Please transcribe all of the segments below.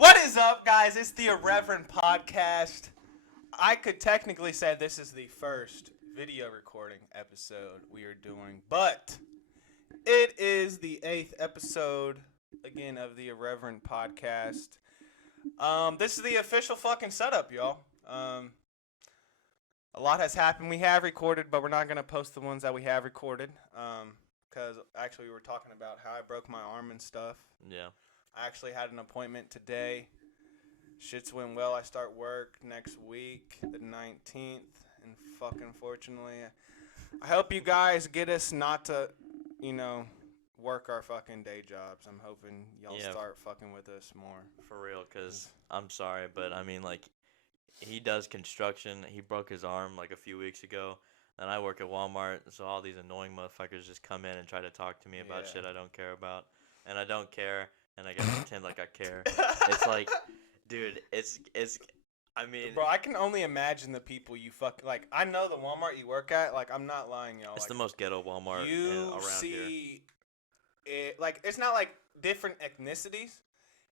What is up, guys? It's the Irreverent podcast. I could technically say this is the first video recording episode we are doing, but it is the 8th episode, again, of the Irreverent podcast. This is the official fucking setup, y'all. A lot has happened. We have recorded, but we're not going to post the ones that we have recorded, because actually we were talking about how I broke my arm and stuff. Yeah. I actually had an appointment today. Shit's went well. I start work next week, the 19th, and fucking fortunately, I hope you guys get us not to, work our fucking day jobs. I'm hoping y'all start fucking with us more. For real, because I'm sorry, but I mean, like, he does construction. He broke his arm, like, a few weeks ago. And I work at Walmart, so all these annoying motherfuckers just come in and try to talk to me about shit I don't care about. And I don't care. And I gotta pretend like I care. It's like, dude, I mean... Bro, I can only imagine the people you like, I know the Walmart you work at, like, I'm not lying, y'all. It's like, the most ghetto Walmart around here. It, like, it's not, like, different ethnicities.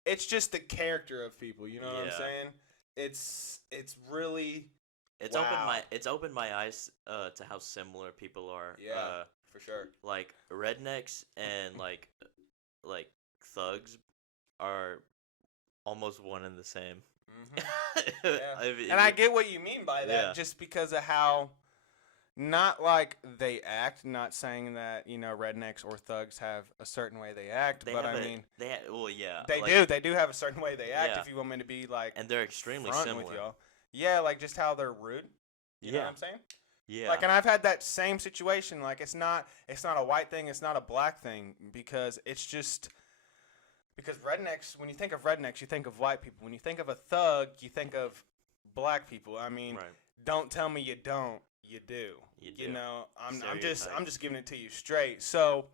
It's just the character of people, you know what I'm saying? It's really... It's opened my eyes to how similar people are. Yeah, for sure. Like, rednecks and, like thugs are almost one and the same. Mm-hmm. Yeah. And I get what you mean by that, just because of how, not like they act, not saying that, rednecks or thugs have a certain way they act, they do have a certain way they act, if you want me to be, like, and they're extremely similar. With y'all. Yeah, like, just how they're rude. You know what I'm saying? Yeah. Like, and I've had that same situation. Like, it's not a white thing, it's not a black thing, because it's just... Because rednecks, when you think of rednecks, you think of white people. When you think of a thug, you think of black people. I mean, Don't tell me you don't. You do. You know, I'm just giving it to you straight. So,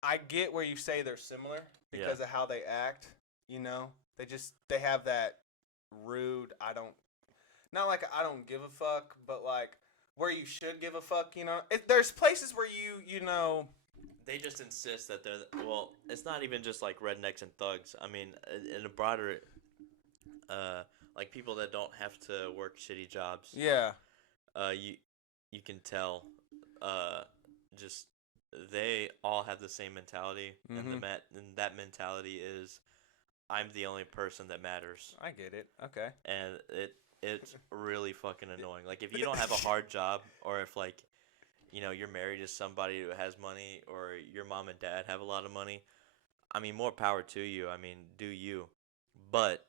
I get where you say they're similar because of how they act. You know, they have that rude. Not like I don't give a fuck, but like where you should give a fuck. You know, there's places where you know. They just insist that it's not even just like rednecks and thugs. I mean, in a broader, like people that don't have to work shitty jobs. Yeah. You can tell, just they all have the same mentality, and that mentality is, I'm the only person that matters. I get it. Okay. And it's really fucking annoying. Like if you don't have a hard job, or if like, you're married to somebody who has money, or your mom and dad have a lot of money, I mean, more power to you. I mean, do you. But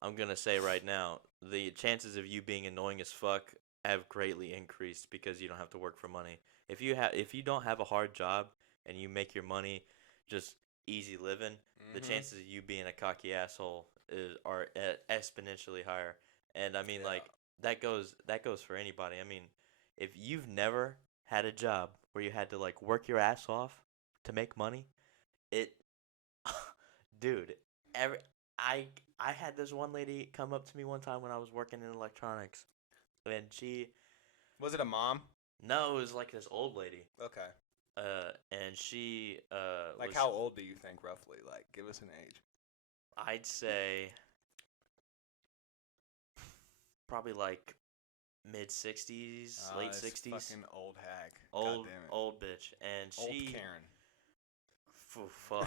I'm going to say right now, the chances of you being annoying as fuck have greatly increased because you don't have to work for money. If you don't have a hard job and you make your money just easy living, the chances of you being a cocky asshole are exponentially higher. And I mean, like, that goes for anybody. I mean, if you've never had a job where you had to like work your ass off to make money, dude, I had this one lady come up to me one time when I was working in electronics, and she... Was it a mom? No, it was like this old lady. Okay. And she like, how old do you think roughly? Like, give us an age. I'd say probably like mid-60s, late 60s. Fucking old hag. Old bitch. And old Karen. Fuck.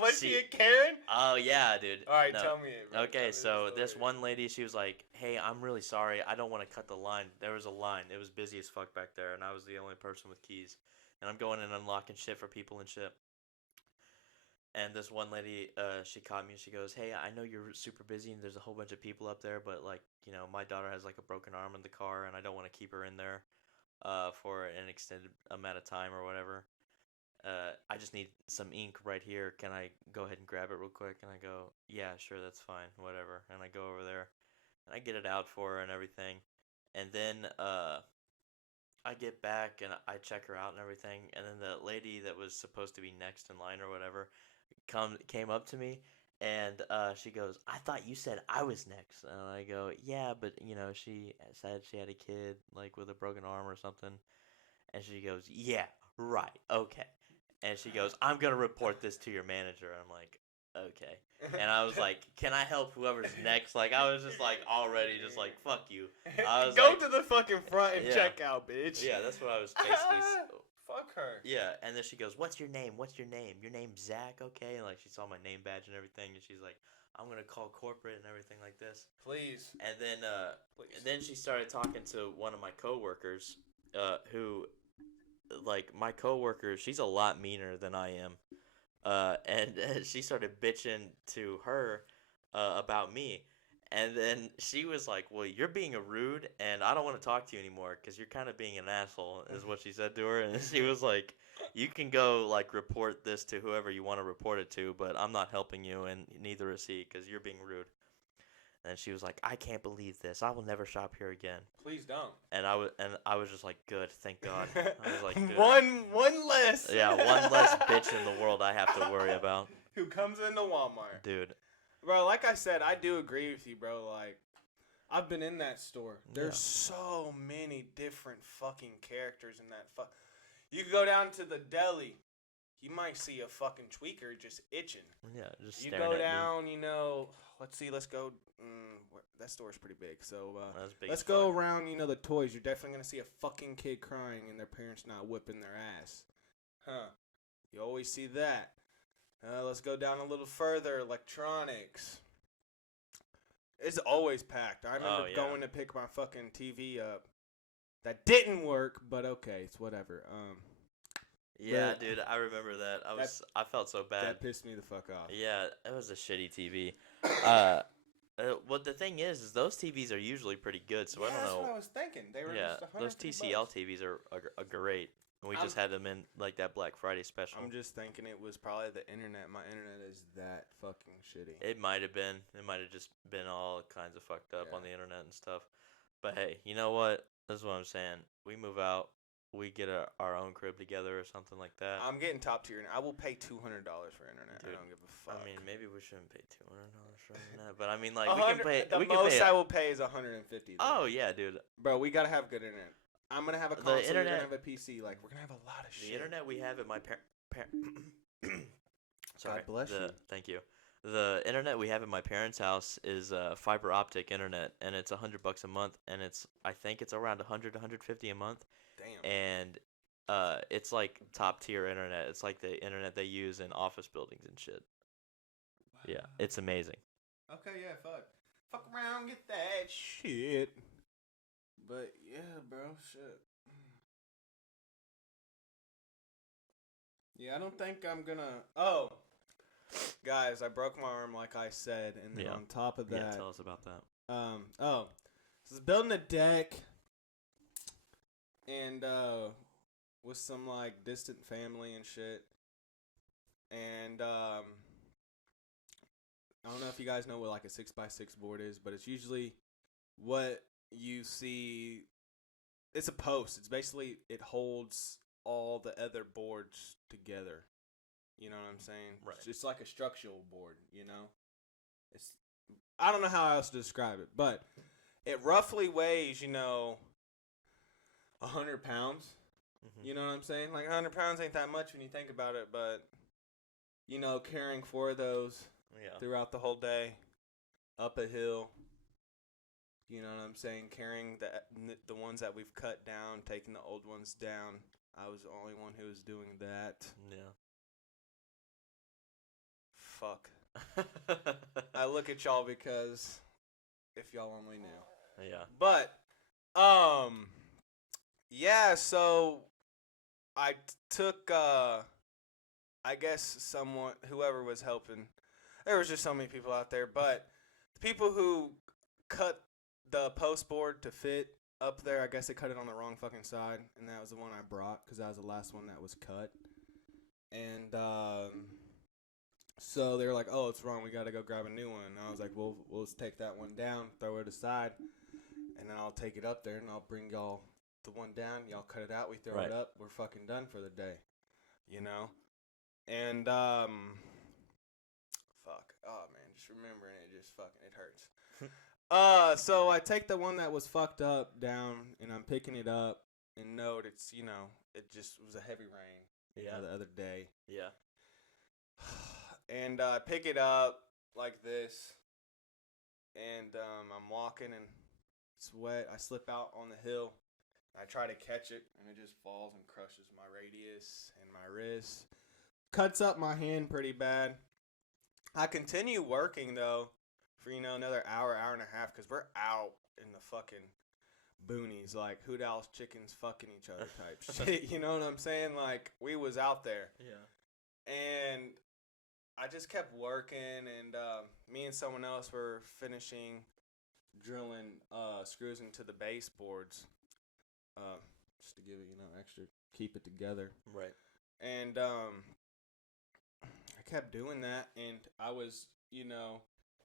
Was she a Karen? Oh, yeah, dude. All right, tell me it, bro. Okay, so this one lady, she was like, hey, I'm really sorry. I don't want to cut the line. There was a line. It was busy as fuck back there, and I was the only person with keys. And I'm going and unlocking shit for people and shit. And this one lady, she caught me and she goes, hey, I know you're super busy and there's a whole bunch of people up there, but like, my daughter has like a broken arm in the car and I don't want to keep her in there for an extended amount of time or whatever. I just need some ink right here. Can I go ahead and grab it real quick? And I go, yeah, sure, that's fine, whatever. And I go over there and I get it out for her and everything. And then I get back and I check her out and everything. And then the lady that was supposed to be next in line or whatever came up to me, and she goes, I thought you said I was next. And I go, yeah, but she said she had a kid like with a broken arm or something. And she goes, yeah, right, okay. And she goes, I'm gonna report this to your manager. And I'm like, okay. And I was like, can I help whoever's next? Like, I was just like already just like, fuck you. I was Go like, to the fucking front and Yeah. check out, bitch. yeah, that's what I was basically. Fuck her. Yeah, and then she goes, "What's your name? What's your name? Your name's Zack, okay?" And like she saw my name badge and everything, and she's like, "I'm gonna call corporate and everything like this." Please. And then, Please. and then she started talking to one of my coworkers, who, like my coworker, she's a lot meaner than I am, and she started bitching to her, about me. And then she was like, "Well, you're being a rude, and I don't want to talk to you anymore because you're kind of being an asshole," is what she said to her. And she was like, "You can go like report this to whoever you want to report it to, but I'm not helping you, and neither is he because you're being rude." And she was like, "I can't believe this. I will never shop here again." Please don't. And I was just like, "Good, thank God." I was like, "Good." One less. Yeah, one less bitch in the world I have to worry about, Who comes into Walmart. dude. Bro, like I said, I do agree with you, bro. Like, I've been in that store. There's Yeah. so many different fucking characters in that You could go down to the deli. You might see a fucking tweaker just itching. Yeah, just You staring go at down, you know, let's go. That store's pretty big. So, me. That's big let's as go fuck. around, you know, the toys. You're definitely going to see a fucking kid crying and their parents not whipping their ass. Huh. You always see that. Let's go down a little further. Electronics. It's always packed. I remember going to pick my fucking TV up. That didn't work, but okay, it's whatever. Yeah, But- dude, I remember that. I felt so bad. That pissed me the fuck off. Yeah, it was a shitty TV. What the thing is those TVs are usually pretty good, so I don't That's what know. I was thinking. They were Yeah, just those TCL TVs are great. And we just had them in like that Black Friday special. I'm just thinking it was probably the internet. My internet is that fucking shitty. It might have been. It might have just been all kinds of fucked up on the internet and stuff. But hey, you know what? This is what I'm saying. We move out. We get our own crib together or something like that. I'm getting top tier. I will pay $200 for internet. Dude, I don't give a fuck. I mean, maybe we shouldn't pay $200 for internet, but I mean, like we can pay. The We can most pay. I will pay is $150. Oh yeah, dude. Bro, we gotta have good internet. I'm gonna have a console. You're internet- gonna have a PC. Like we're gonna have a lot of shit. The internet we have at my Sorry. God bless you. Thank you. The internet we have at my parents' house is fiber optic internet, and it's $100 a month, and I think it's around 100 to 150 a month, Damn. and it's like top tier internet. It's like the internet they use in office buildings and shit. Yeah, it's amazing. Okay, yeah, fuck around, get that shit. But yeah, bro, shit. Yeah, I don't think I'm gonna. Oh, guys, I broke my arm, like I said, and then Yeah. on top of that, Yeah, tell us about that. this is building a deck, and with some like distant family and shit, and I don't know if you guys know what like a 6x6 board is, but it's usually what you see. It's a post. It's basically it holds all the other boards together. You know what I'm saying? Right. It's like a structural board. You know, I don't know how else to describe it, but it roughly weighs 100 pounds. Mm-hmm. You know what I'm saying? Like 100 pounds ain't that much when you think about it, but carrying 4 of those Yeah. throughout the whole day, up a hill. You know what I'm saying? Carrying the ones that we've cut down, taking the old ones down. I was the only one who was doing that. Yeah. Fuck. I look at y'all because if y'all only knew. Yeah. But, yeah, so I took, I guess whoever was helping, there was just so many people out there, but the people who cut the post board to fit up there, I guess they cut it on the wrong fucking side, and that was the one I brought because that was the last one that was cut. And, so they were like, "Oh, it's wrong. We got to go grab a new one." And I was like, "Well, we'll just take that one down, throw it aside, and then I'll take it up there and I'll bring y'all the one down. Y'all cut it out. We throw Right. it up. We're fucking done for the day, And fuck. Oh man, just remembering it it hurts. So I take the one that was fucked up down, and I'm picking it up, and note it's it just was a heavy rain. Yeah. The other day. Yeah. And I pick it up like this, and I'm walking, and it's wet. I slip out on the hill. I try to catch it, and it just falls and crushes my radius and my wrist. Cuts up my hand pretty bad. I continue working, though, for, another hour, hour and a half, because we're out in the fucking boonies, like Hoot Owl's chickens fucking each other type shit. You know what I'm saying? Like, we was out there. Yeah. And I just kept working, and me and someone else were finishing drilling screws into the baseboards, just to give it, extra, keep it together. Right. And I kept doing that, and I was,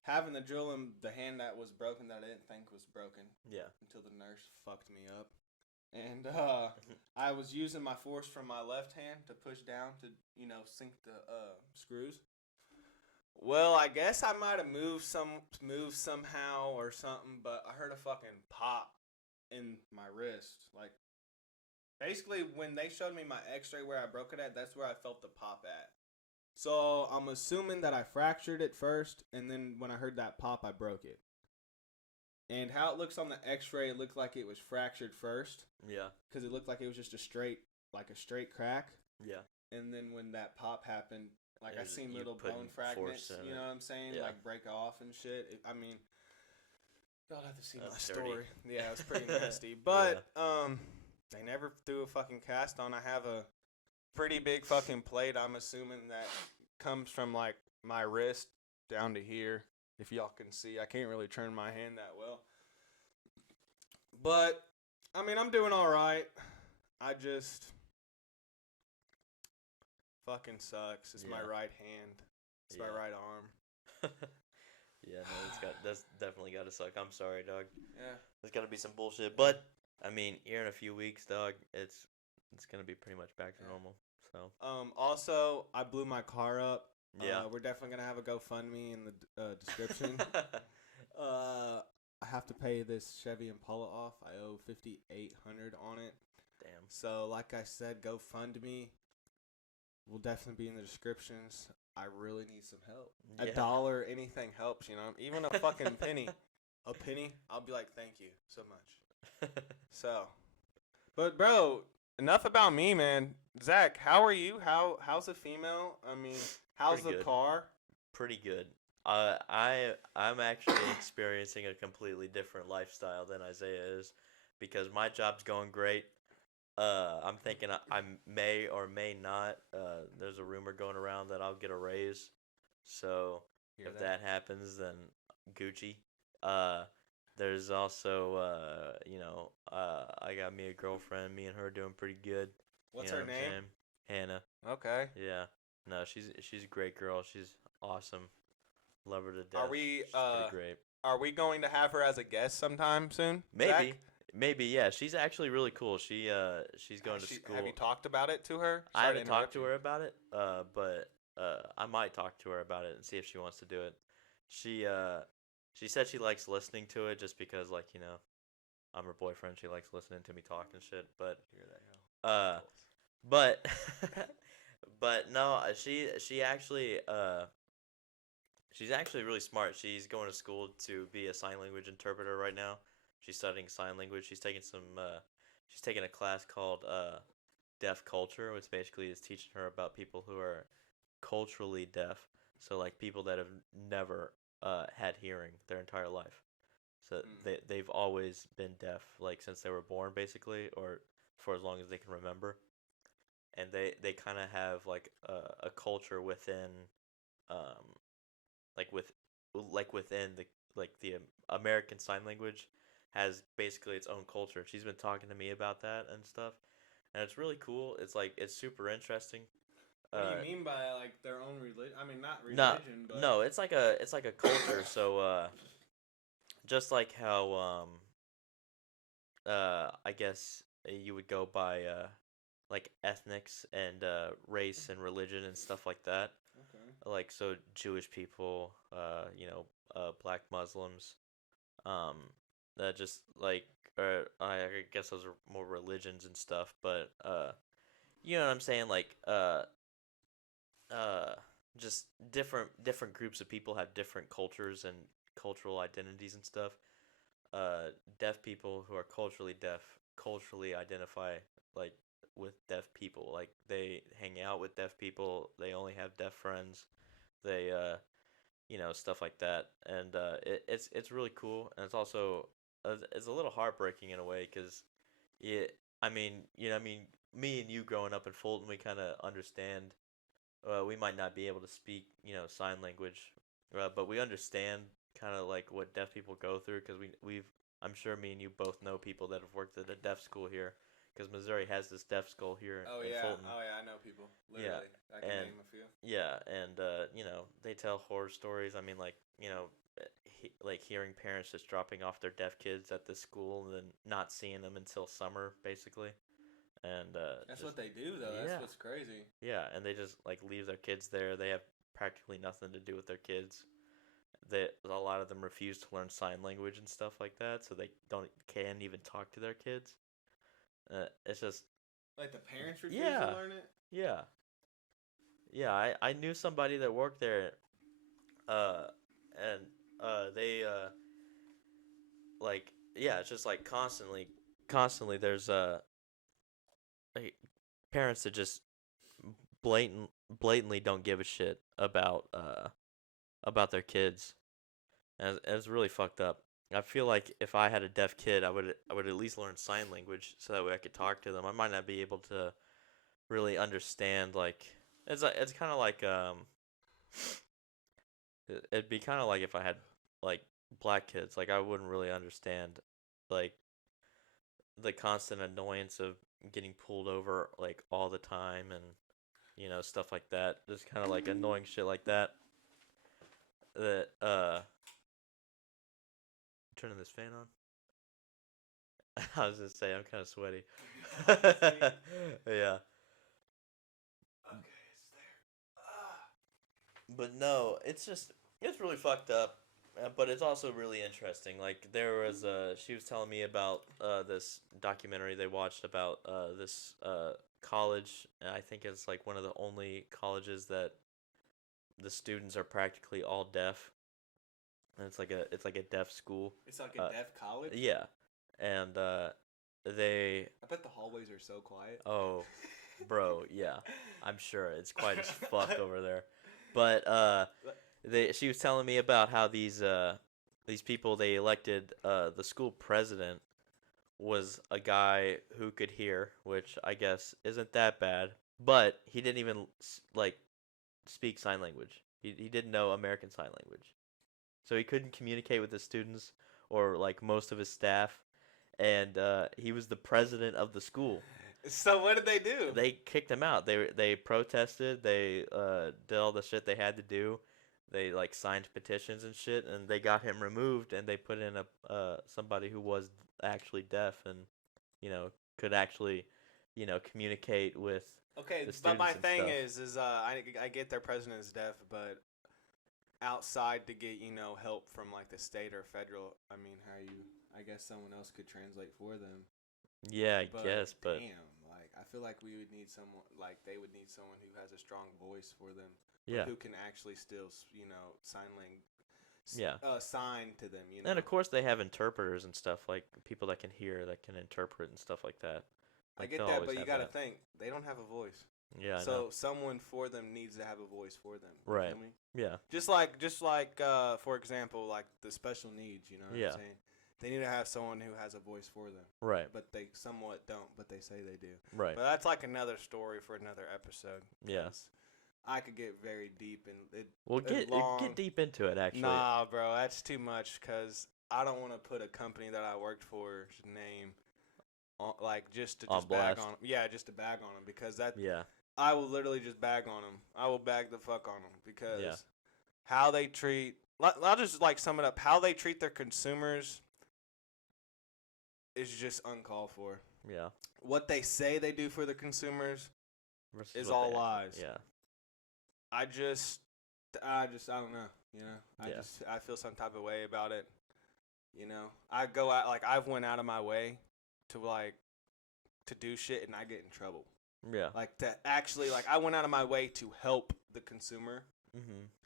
having the drill in the hand that was broken that I didn't think was broken. Yeah. Until the nurse fucked me up. And I was using my force from my left hand to push down to, sink the screws. Well, I guess I might have moved somehow or something, but I heard a fucking pop in my wrist. Like, basically, when they showed me my x-ray where I broke it at, that's where I felt the pop at. So I'm assuming that I fractured it first, and then when I heard that pop, I broke it. And how it looks on the x-ray, it looked like it was fractured first. Yeah. Because it looked like it was just a straight crack. Yeah. And then when that pop happened, like, I seen little bone fragments, you know what I'm saying? Yeah. Like, break off and shit. I mean, y'all have to see That's my dirty. story. Yeah, it was pretty nasty. But, they never threw a fucking cast on. I have a pretty big fucking plate, I'm assuming, that comes from, like, my wrist down to here. If y'all can see, I can't really turn my hand that well. But, I mean, I'm doing all right. I just fucking sucks. It's my right hand. It's my right arm. Yeah, no, that's definitely got to suck. I'm sorry, dog. Yeah. There's got to be some bullshit. But, I mean, here in a few weeks, dog, it's going to be pretty much back to normal. So. Also, I blew my car up. Yeah. We're definitely going to have a GoFundMe in the description. I have to pay this Chevy Impala off. I owe $5,800 on it. Damn. So, like I said, GoFundMe will definitely be in the descriptions. I really need some help. Yeah. $1, anything helps, Even a fucking penny. A penny, I'll be like, thank you so much. So, but bro, enough about me, man. Zach, how are you? How's the female? I mean, how's the car? Pretty good. I'm actually experiencing a completely different lifestyle than Isaiah is, because my job's going great. I'm thinking I may or may not. There's a rumor going around that I'll get a raise. So if that happens, then Gucci. There's also, I got me a girlfriend. Me and her doing pretty good. What's her name? Hannah. Okay. Yeah. No, she's a great girl. She's awesome. Love her to death. Are we She's pretty great. Are we going to have her as a guest sometime soon? Maybe. Zach? Maybe, yeah. She's actually really cool. She's going to school. Have you talked about it to her? I haven't talked to her about it, but I might talk to her about it and see if she wants to do it. She said she likes listening to it just because, like, I'm her boyfriend. She likes listening to me talk and shit. But but no, she actually she's actually really smart. She's going to school to be a sign language interpreter right now. She's studying sign language. She's taking a class called deaf culture, which basically is teaching her about people who are culturally deaf. So, like, people that have never had hearing their entire life. So they've always been deaf, like, since they were born, basically, or for as long as they can remember. And they kind of have, like, a culture within, within the American Sign Language has basically its own culture. She's been talking to me about that and stuff, and it's really cool. It's super interesting. What do you mean by, like, their own religion? I mean, not religion, but no, it's like a culture. So just like how I guess you would go by like ethnics and race and religion and stuff like that. Okay. Like, so Jewish people, Black Muslims, just like, I guess those are more religions and stuff, but you know what I'm saying, like just different groups of people have different cultures and cultural identities and stuff. Deaf people who are culturally deaf culturally identify like with deaf people. Like they hang out with deaf people. They only have deaf friends. They stuff like that, and it's really cool, and it's also it's a little heartbreaking in a way because yeah, me and you growing up in Fulton, we kind of understand. We might not be able to speak, sign language, but we understand kind of like what deaf people go through because we've. I'm sure me and you both know people that have worked at a deaf school here, because Missouri has this deaf school here in Fulton. Oh yeah, I know people. Literally, I can name a few. Yeah, and they tell horror stories. I mean, like like hearing parents just dropping off their deaf kids at this school and then not seeing them until summer, basically. And that's what they do, though. Yeah. That's what's crazy. Yeah, and they just like leave their kids there. They have practically nothing to do with their kids. A lot of them refuse to learn sign language and stuff like that, so they can't even talk to their kids. It's just like the parents refuse to learn it. Yeah, yeah. I knew somebody that worked there, and they like it's just like constantly there's like, parents that just blatantly don't give a shit about their kids, and it's really fucked up. I feel like if I had a deaf kid, I would at least learn sign language so that way I could talk to them. I might not be able to really understand like it's kind of like it'd be kind of like if I had like black kids, like I wouldn't really understand like the constant annoyance of getting pulled over like all the time and stuff like that. Just kind of like annoying shit like that. That turning this fan on. I was gonna say I'm kind of sweaty. Yeah. Okay, it's there. But no, it's really fucked up. But it's also really interesting. Like there was she was telling me about this documentary they watched about this college. And I think it's like one of the only colleges that the students are practically all deaf. And it's like a deaf school. It's like a deaf college. Yeah, and they. I bet the hallways are so quiet. Oh, bro, yeah, I'm sure it's quiet as fuck over there. But she was telling me about how these people they elected the school president was a guy who could hear, which I guess isn't that bad, but he didn't even like speak sign language. He didn't know American Sign Language. So he couldn't communicate with his students or like most of his staff, and he was the president of the school. So what did they do? They kicked him out. They protested. They did all the shit they had to do. They like signed petitions and shit, and they got him removed. And they put in somebody who was actually deaf and could actually communicate with. Okay, the but my students and thing stuff. is I get their president is deaf, but outside to get help from like the state or federal. I mean, I guess someone else could translate for them. Yeah, I guess, but damn, like I feel like we would need someone like they would need someone who has a strong voice for them. yeah, Who can actually still sign language. yeah. Sign to them. And of course they have interpreters and stuff, like people that can hear, that can interpret and stuff like that. I Like, get they'll that, always but you have gotta that. think they don't have a voice. Yeah, I So know. someone for them needs to have a voice for them. You Right. feel me? Yeah. Just like for example, like the special needs. You know what Yeah. I'm saying? They need to have someone who has a voice for them. Right. But they somewhat don't. But they say they do. Right. But that's like another story for another episode. Yeah. 'Cause I could get very deep in it. We'll it's long. get deep into it actually. Nah, bro, that's too much. Cause I don't want to put a company that I worked for's name, on, like just On bag blast. on 'em. Yeah, just to bag on them because that Yeah. I will literally just bag on them. I will bag the fuck on them because Yeah. how they treat. I'll just like sum it up. How they treat their consumers is just uncalled for. Yeah. What they say they do for the consumers Versus is what all they actually- lies. Yeah. I don't know. Yeah. I feel some type of way about it. I go out like I've went out of my way to do shit and I get in trouble. Yeah. Like to actually like I went out of my way to help the consumer.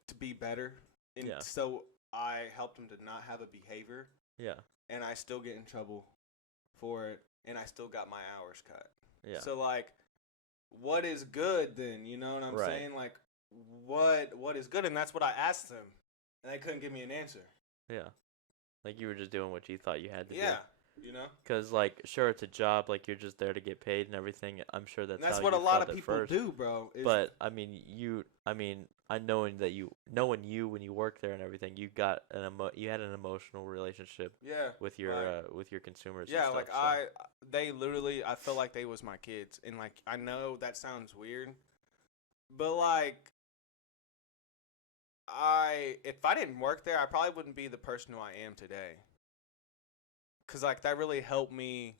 to be better, and Yeah. so I helped him to not have a behavior, Yeah. and I still get in trouble for it, and I still got my hours cut. Yeah. So like, what is good then? You know what I'm Right. saying? Like, what is good? And that's what I asked them, and they couldn't give me an answer. Yeah. Like you were just doing what you thought you had to do. Yeah, you know. Because like, sure, it's a job. Like you're just there to get paid and everything. I'm sure that's And that's how what you a lot felt of at people first. do, bro. But I mean, I knowing you when you work there and everything, you got you had an emotional relationship yeah, with your consumers. yeah, and stuff, like so. they literally, I feel like they was my kids, and like I know that sounds weird, but like if I didn't work there, I probably wouldn't be the person who I am today. Cause like that really helped me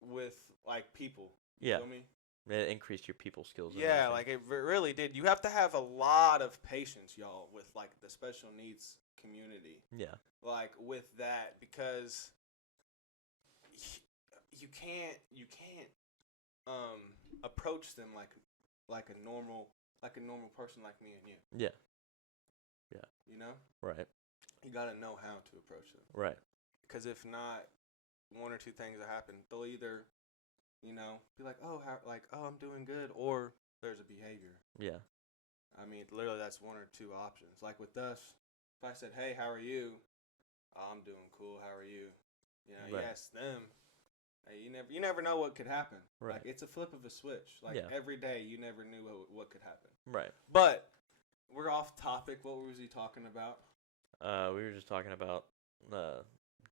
with like people. You Yeah. feel me? It increased your people skills. And Yeah, everything. like it really did. You have to have a lot of patience, y'all, with like the special needs community. Yeah. Like with that, because you can't approach them like a normal person like me and you. Yeah. Yeah. You know? Right. You gotta know how to approach them. Right. Because if not, one or two things will happen. They'll either, be like, oh, I'm doing good, or there's a behavior. Yeah. I mean, literally, that's one or two options. Like with us, if I said, hey, how are you? Oh, I'm doing cool. How are you? You Right. ask them. Hey, you never know what could happen. Right. Like it's a flip of a switch. Like Yeah. every day, you never knew what could happen. Right. But we're off topic. What was he talking about? We were just talking about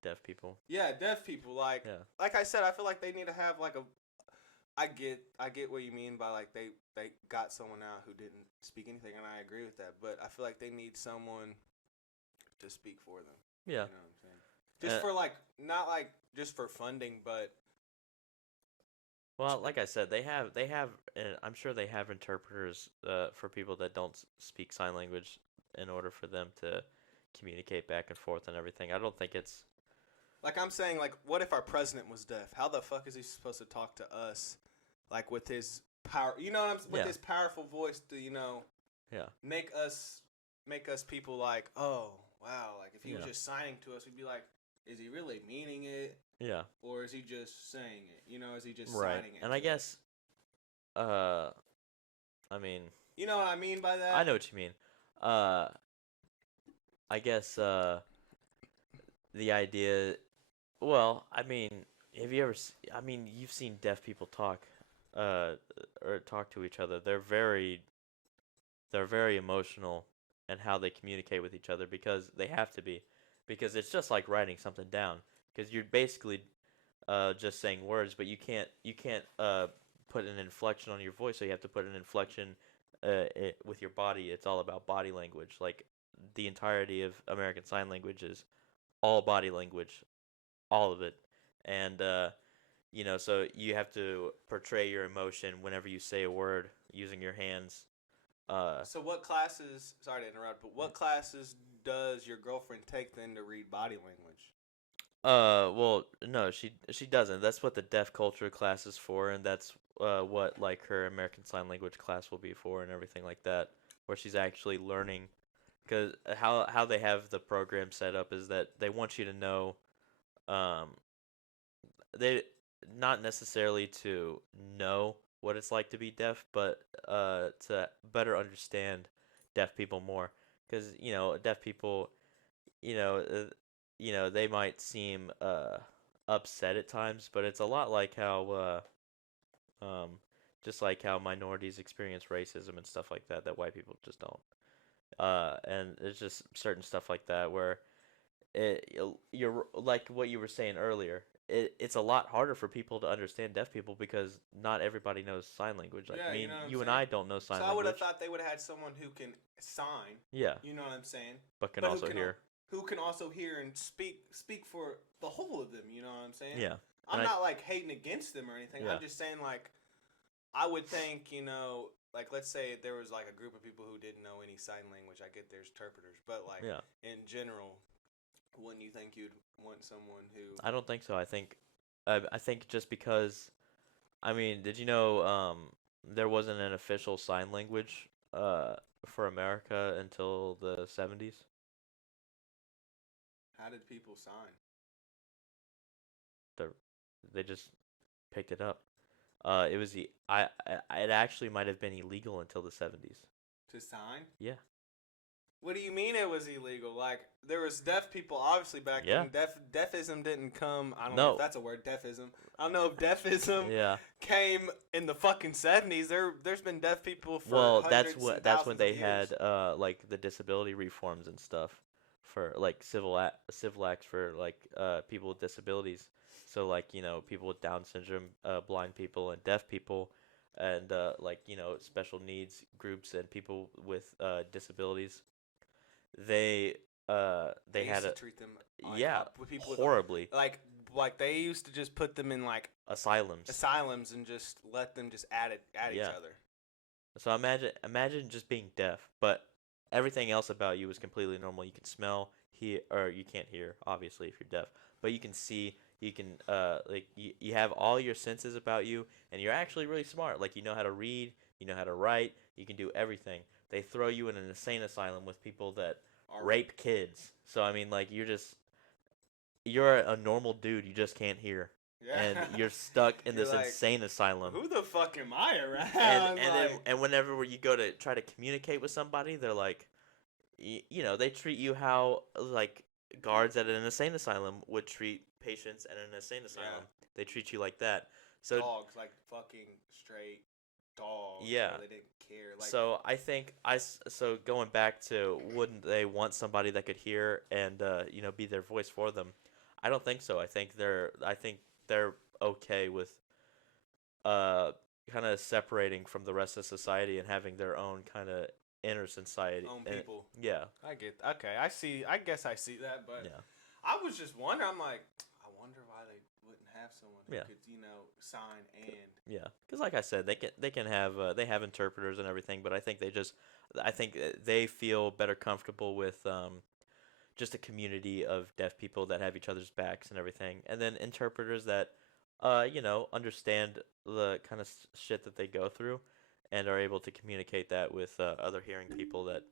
deaf people. Yeah, deaf people. Like, Yeah. like I said, I feel like they need to have like a. I get what you mean by like they got someone out who didn't speak anything, and I agree with that. But I feel like they need someone to speak for them. Yeah. You know what I'm saying? Just for like, not like just for funding, but. Well, like I said, they have, I'm sure they have interpreters for people that don't speak sign language in order for them to communicate back and forth and everything. I don't think it's. Like I'm saying, like, what if our president was deaf? How the fuck is he supposed to talk to us, like with his power? You know what I'm with his powerful voice to Yeah. make us people like, oh wow, like if he was just signing to us, we'd be like, is he really meaning it? Yeah. Or is he just saying it? Is he just Right. signing it? And I guess, I mean. You know what I mean by that? I know what you mean. I guess the idea. Well, I mean, have you ever? I mean, you've seen deaf people talk, or talk to each other. They're very emotional in how they communicate with each other because they have to be, because it's just like writing something down. Because you're basically just saying words, but you can't put an inflection on your voice, so you have to put an inflection with your body. It's all about body language. Like the entirety of American Sign Language is all body language. All of it. And, so you have to portray your emotion whenever you say a word using your hands. So what classes, sorry to interrupt, but what classes does your girlfriend take then to read body language? Well, no, she doesn't. That's what the deaf culture class is for, and that's what, like, her American Sign Language class will be for and everything like that, where she's actually learning. Because how they have the program set up is that they want you to know. They not necessarily to know what it's like to be deaf, but to better understand deaf people more, because deaf people, they might seem upset at times, but it's a lot like how just like how minorities experience racism and stuff like that white people just don't. And there's just certain stuff like that where you're like what you were saying earlier. It's a lot harder for people to understand deaf people because not everybody knows sign language. Like me, you and I don't know sign language. So I would have thought they would have had someone who can sign. Yeah. You know what I'm saying? But can also hear. Who can also hear and speak for the whole of them. You know what I'm saying? Yeah. I'm not like hating against them or anything. Yeah. I'm just saying like I would think like let's say there was like a group of people who didn't know any sign language. I get there's interpreters, but like in general. Wouldn't you think you'd want someone who? I don't think so. I think just because, I mean, did you know there wasn't an official sign language for America until the 70s. How did people sign? They just picked it up. It was it actually might have been illegal until the 70s. To sign? Yeah. What do you mean it was illegal? Like, there was deaf people, obviously, back Yeah. then. Deafism didn't come... I don't know if that's a word, deafism. I don't know if deafism came in the fucking 70s. There's been deaf people for that's when they had like the disability reforms and stuff for like civil acts for like people with disabilities. So like, people with Down syndrome, blind people and deaf people, and like, special needs groups and people with disabilities. They used had to treat them with people horribly. Like they used to just put them in like asylums and just let them just add each other. So imagine just being deaf, but everything else about you is completely normal. You can smell, hear, or you can't hear, obviously, if you're deaf, but you can see. You can like you have all your senses about you, and you're actually really smart. Like, you know how to read, you know how to write, you can do everything. They throw you in an insane asylum with people that rape kids. So I mean, like, you're a normal dude. You just can't hear. Yeah. And you're stuck in this insane asylum. Who the fuck am I around? And whenever you go to try to communicate with somebody, they're like, they treat you how like guards at an insane asylum would treat patients at an insane asylum. Yeah. They treat you like that. So dogs, like fucking straight dogs. Yeah. They didn't care. Like, so I think so going back to, wouldn't they want somebody that could hear and be their voice for them? I don't think so. I think they're okay with kind of separating from the rest of society and having their own kind of inner society. Own people. Yeah. I get. Okay, I see. I guess I see that, but yeah. I was just wondering. I'm like, I wonder why they wouldn't have someone who could, sign and. Yeah, because like I said, they can have they have interpreters and everything, but I think they feel better comfortable with just a community of deaf people that have each other's backs and everything, and then interpreters that understand the kind of shit that they go through and are able to communicate that with other hearing people that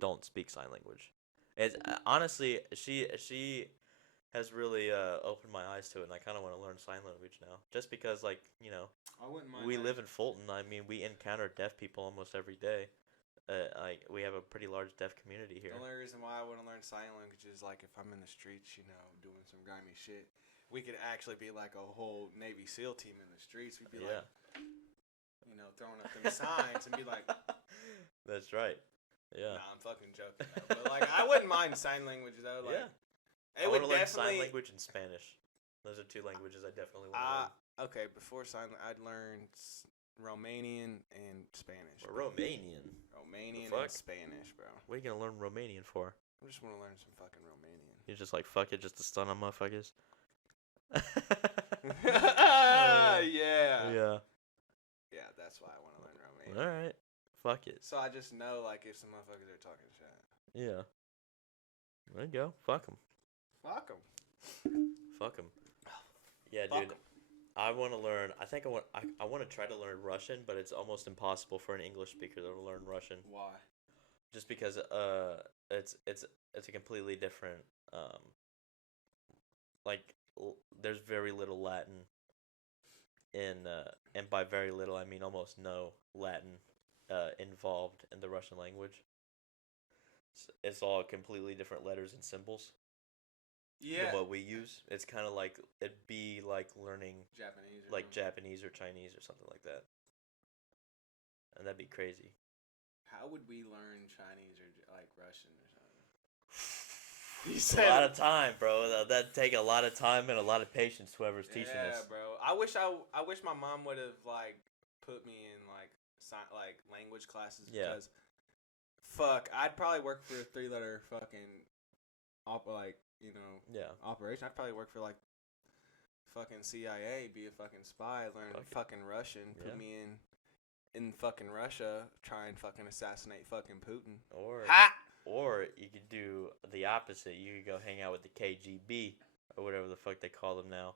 don't speak sign language. It's honestly, she has really opened my eyes to it, and I kind of want to learn sign language now, just because, like, I wouldn't mind. We live in Fulton. I mean, we encounter deaf people almost every day. Like, we have a pretty large deaf community here. The only reason why I want to learn sign language is, like, if I'm in the streets, doing some grimy shit, we could actually be like a whole Navy SEAL team in the streets. We'd be like, throwing up them signs and be like, that's right. Yeah. Nah, I'm fucking joking though. But like, I wouldn't mind sign language though. Like, I want to learn sign language and Spanish. Those are two languages I definitely want to learn. Okay, before sign language, I'd learn Romanian and Spanish. Romanian and Spanish, bro. What are you gonna learn Romanian for? I just want to learn some fucking Romanian. You're just like, fuck it, just to stun on motherfuckers? Yeah. Yeah. Yeah, that's why I want to learn Romanian. Alright. Fuck it. So I just know, like, if some motherfuckers are talking shit. Yeah. There you go. Fuck them. Fuck them. Fuck them. Yeah, Fuck dude. 'Em. I want to learn. I think I want to try to learn Russian, but it's almost impossible for an English speaker to learn Russian. Why? Just because it's a completely different there's very little Latin in and by very little I mean almost no Latin involved in the Russian language. It's all completely different letters and symbols. Yeah. Than what we use. It's kind of like, it'd be like learning Japanese. Japanese or Chinese or something like that. And that'd be crazy. How would we learn Chinese or like Russian or A something? lot of time, bro. That'd take a lot of time and a lot of patience. Whoever's teaching us. Yeah, bro. I wish my mom would have like put me in like language classes because fuck, I'd probably work for a 3-letter fucking operation. I'd probably work for like fucking CIA, be a fucking spy, learn fucking Russian, put me in fucking Russia, try and fucking assassinate fucking Putin. Or you could do the opposite. You could go hang out with the KGB or whatever the fuck they call them now,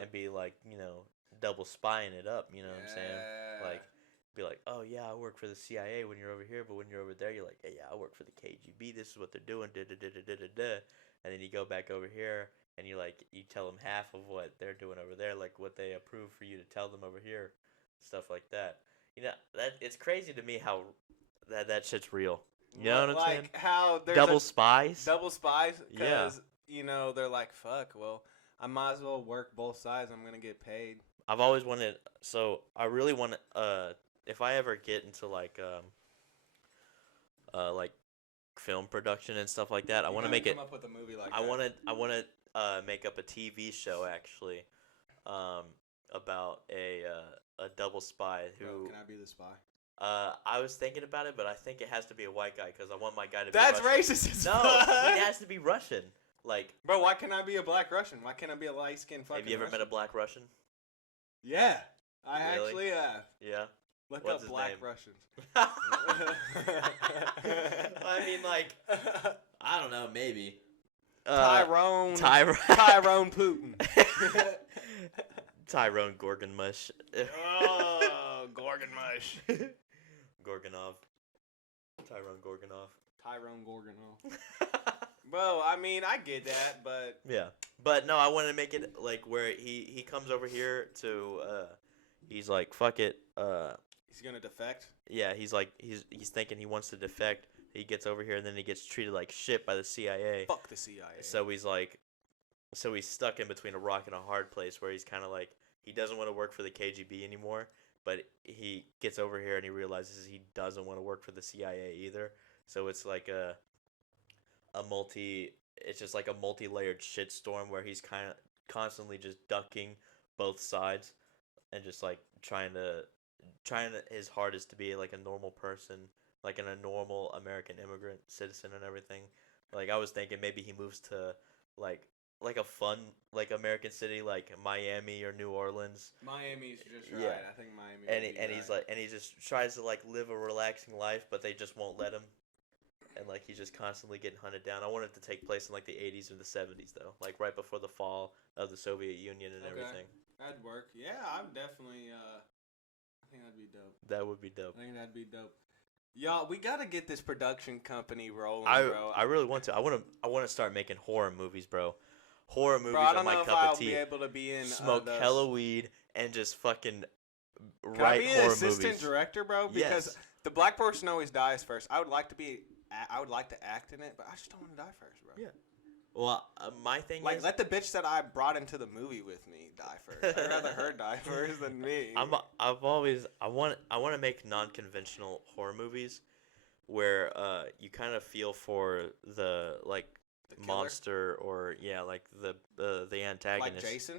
and be like, double spying it up. You know what I'm saying? Like, be like, oh yeah, I work for the CIA when you're over here, but when you're over there, you're like, hey, yeah, I work for the KGB. This is what they're doing. Da da da da da da da. And then you go back over here and you tell them half of what they're doing over there, like what they approve for you to tell them over here, stuff like that. That it's crazy to me how that shit's real. You know what I'm saying? Like how there's Double spies. double spies Yeah. because they're like, fuck. Well, I might as well work both sides. I'm gonna get paid. I've always wanted. So I really want to. If I ever get into like film production and stuff like that, I want to make it. Come up with a movie like I that. want to make up a TV show actually, about a double spy who. Bro, can I be the spy? I was thinking about it, but I think it has to be a white guy because I want my guy to be That's Russian. racist as No, fuck. he has to be Russian. Like, Bro, why can't I be a black Russian? Why can't I be a light skinned fucking have you ever Russian? met a black Russian? Yeah, I Really? actually have. Yeah. Look What's up his black name? Russians. I mean, like, I don't know, maybe. Tyrone Tyrone Putin. Tyrone Gorgonmush. Oh, Gorgon mush. Gorgonov. Tyrone Gorgonov. Tyrone Gorgonov. Bro, I mean, I get that, but Yeah, but no, I want to make it like where he comes over here to he's like fuck it he's gonna defect. yeah, he's like he's thinking he wants to defect. He gets over here and then he gets treated like shit by the CIA. Fuck the CIA. So he's stuck in between a rock and a hard place where he's kind of like he doesn't want to work for the KGB anymore, but he gets over here and he realizes he doesn't want to work for the CIA either. So it's like it's just like a multi-layered shitstorm where he's kind of constantly just ducking both sides and just like trying his hardest to be like a normal person, like a normal American immigrant citizen and everything. Like I was thinking maybe he moves to like a fun like American city like Miami or New Orleans. Miami's just right. Yeah. I think Miami. And he just tries to like live a relaxing life, but they just won't let him. And like he's just constantly getting hunted down. I want it to take place in like the 80s or the 70s though, like right before the fall of the Soviet Union and everything. That'd work. Yeah, I'm definitely. I think that'd be dope. That would be dope. I think that'd be dope. Y'all, we gotta get this production company rolling, I bro. really want to. I want to start making horror movies, bro. Horror movies Bro, I are don't my know if cup I'll of tea. be able to be in. Smoke those. hella weed and just fucking Can write I be horror an assistant movies. director, bro? Because Yes. the black person always dies first. I would like to act in it, but I just don't want to die first, bro. Yeah. Well, my thing Like, is, let the bitch that I brought into the movie with me die first. I'd rather her die first than me. I want to make non-conventional horror movies where you kind of feel for the like The killer? monster or like the antagonist. Like Jason?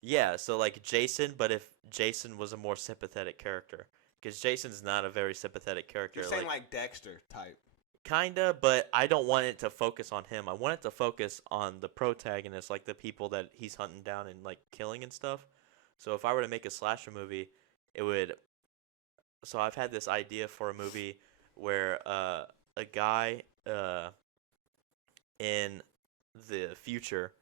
Yeah, so like Jason, but if Jason was a more sympathetic character, because Jason's not a very sympathetic character. You're saying like Dexter type. Kinda, but I don't want it to focus on him. I want it to focus on the protagonist, like the people that he's hunting down and like killing and stuff. So if I were to make a slasher movie, it would. So I've had this idea for a movie where a guy in the future,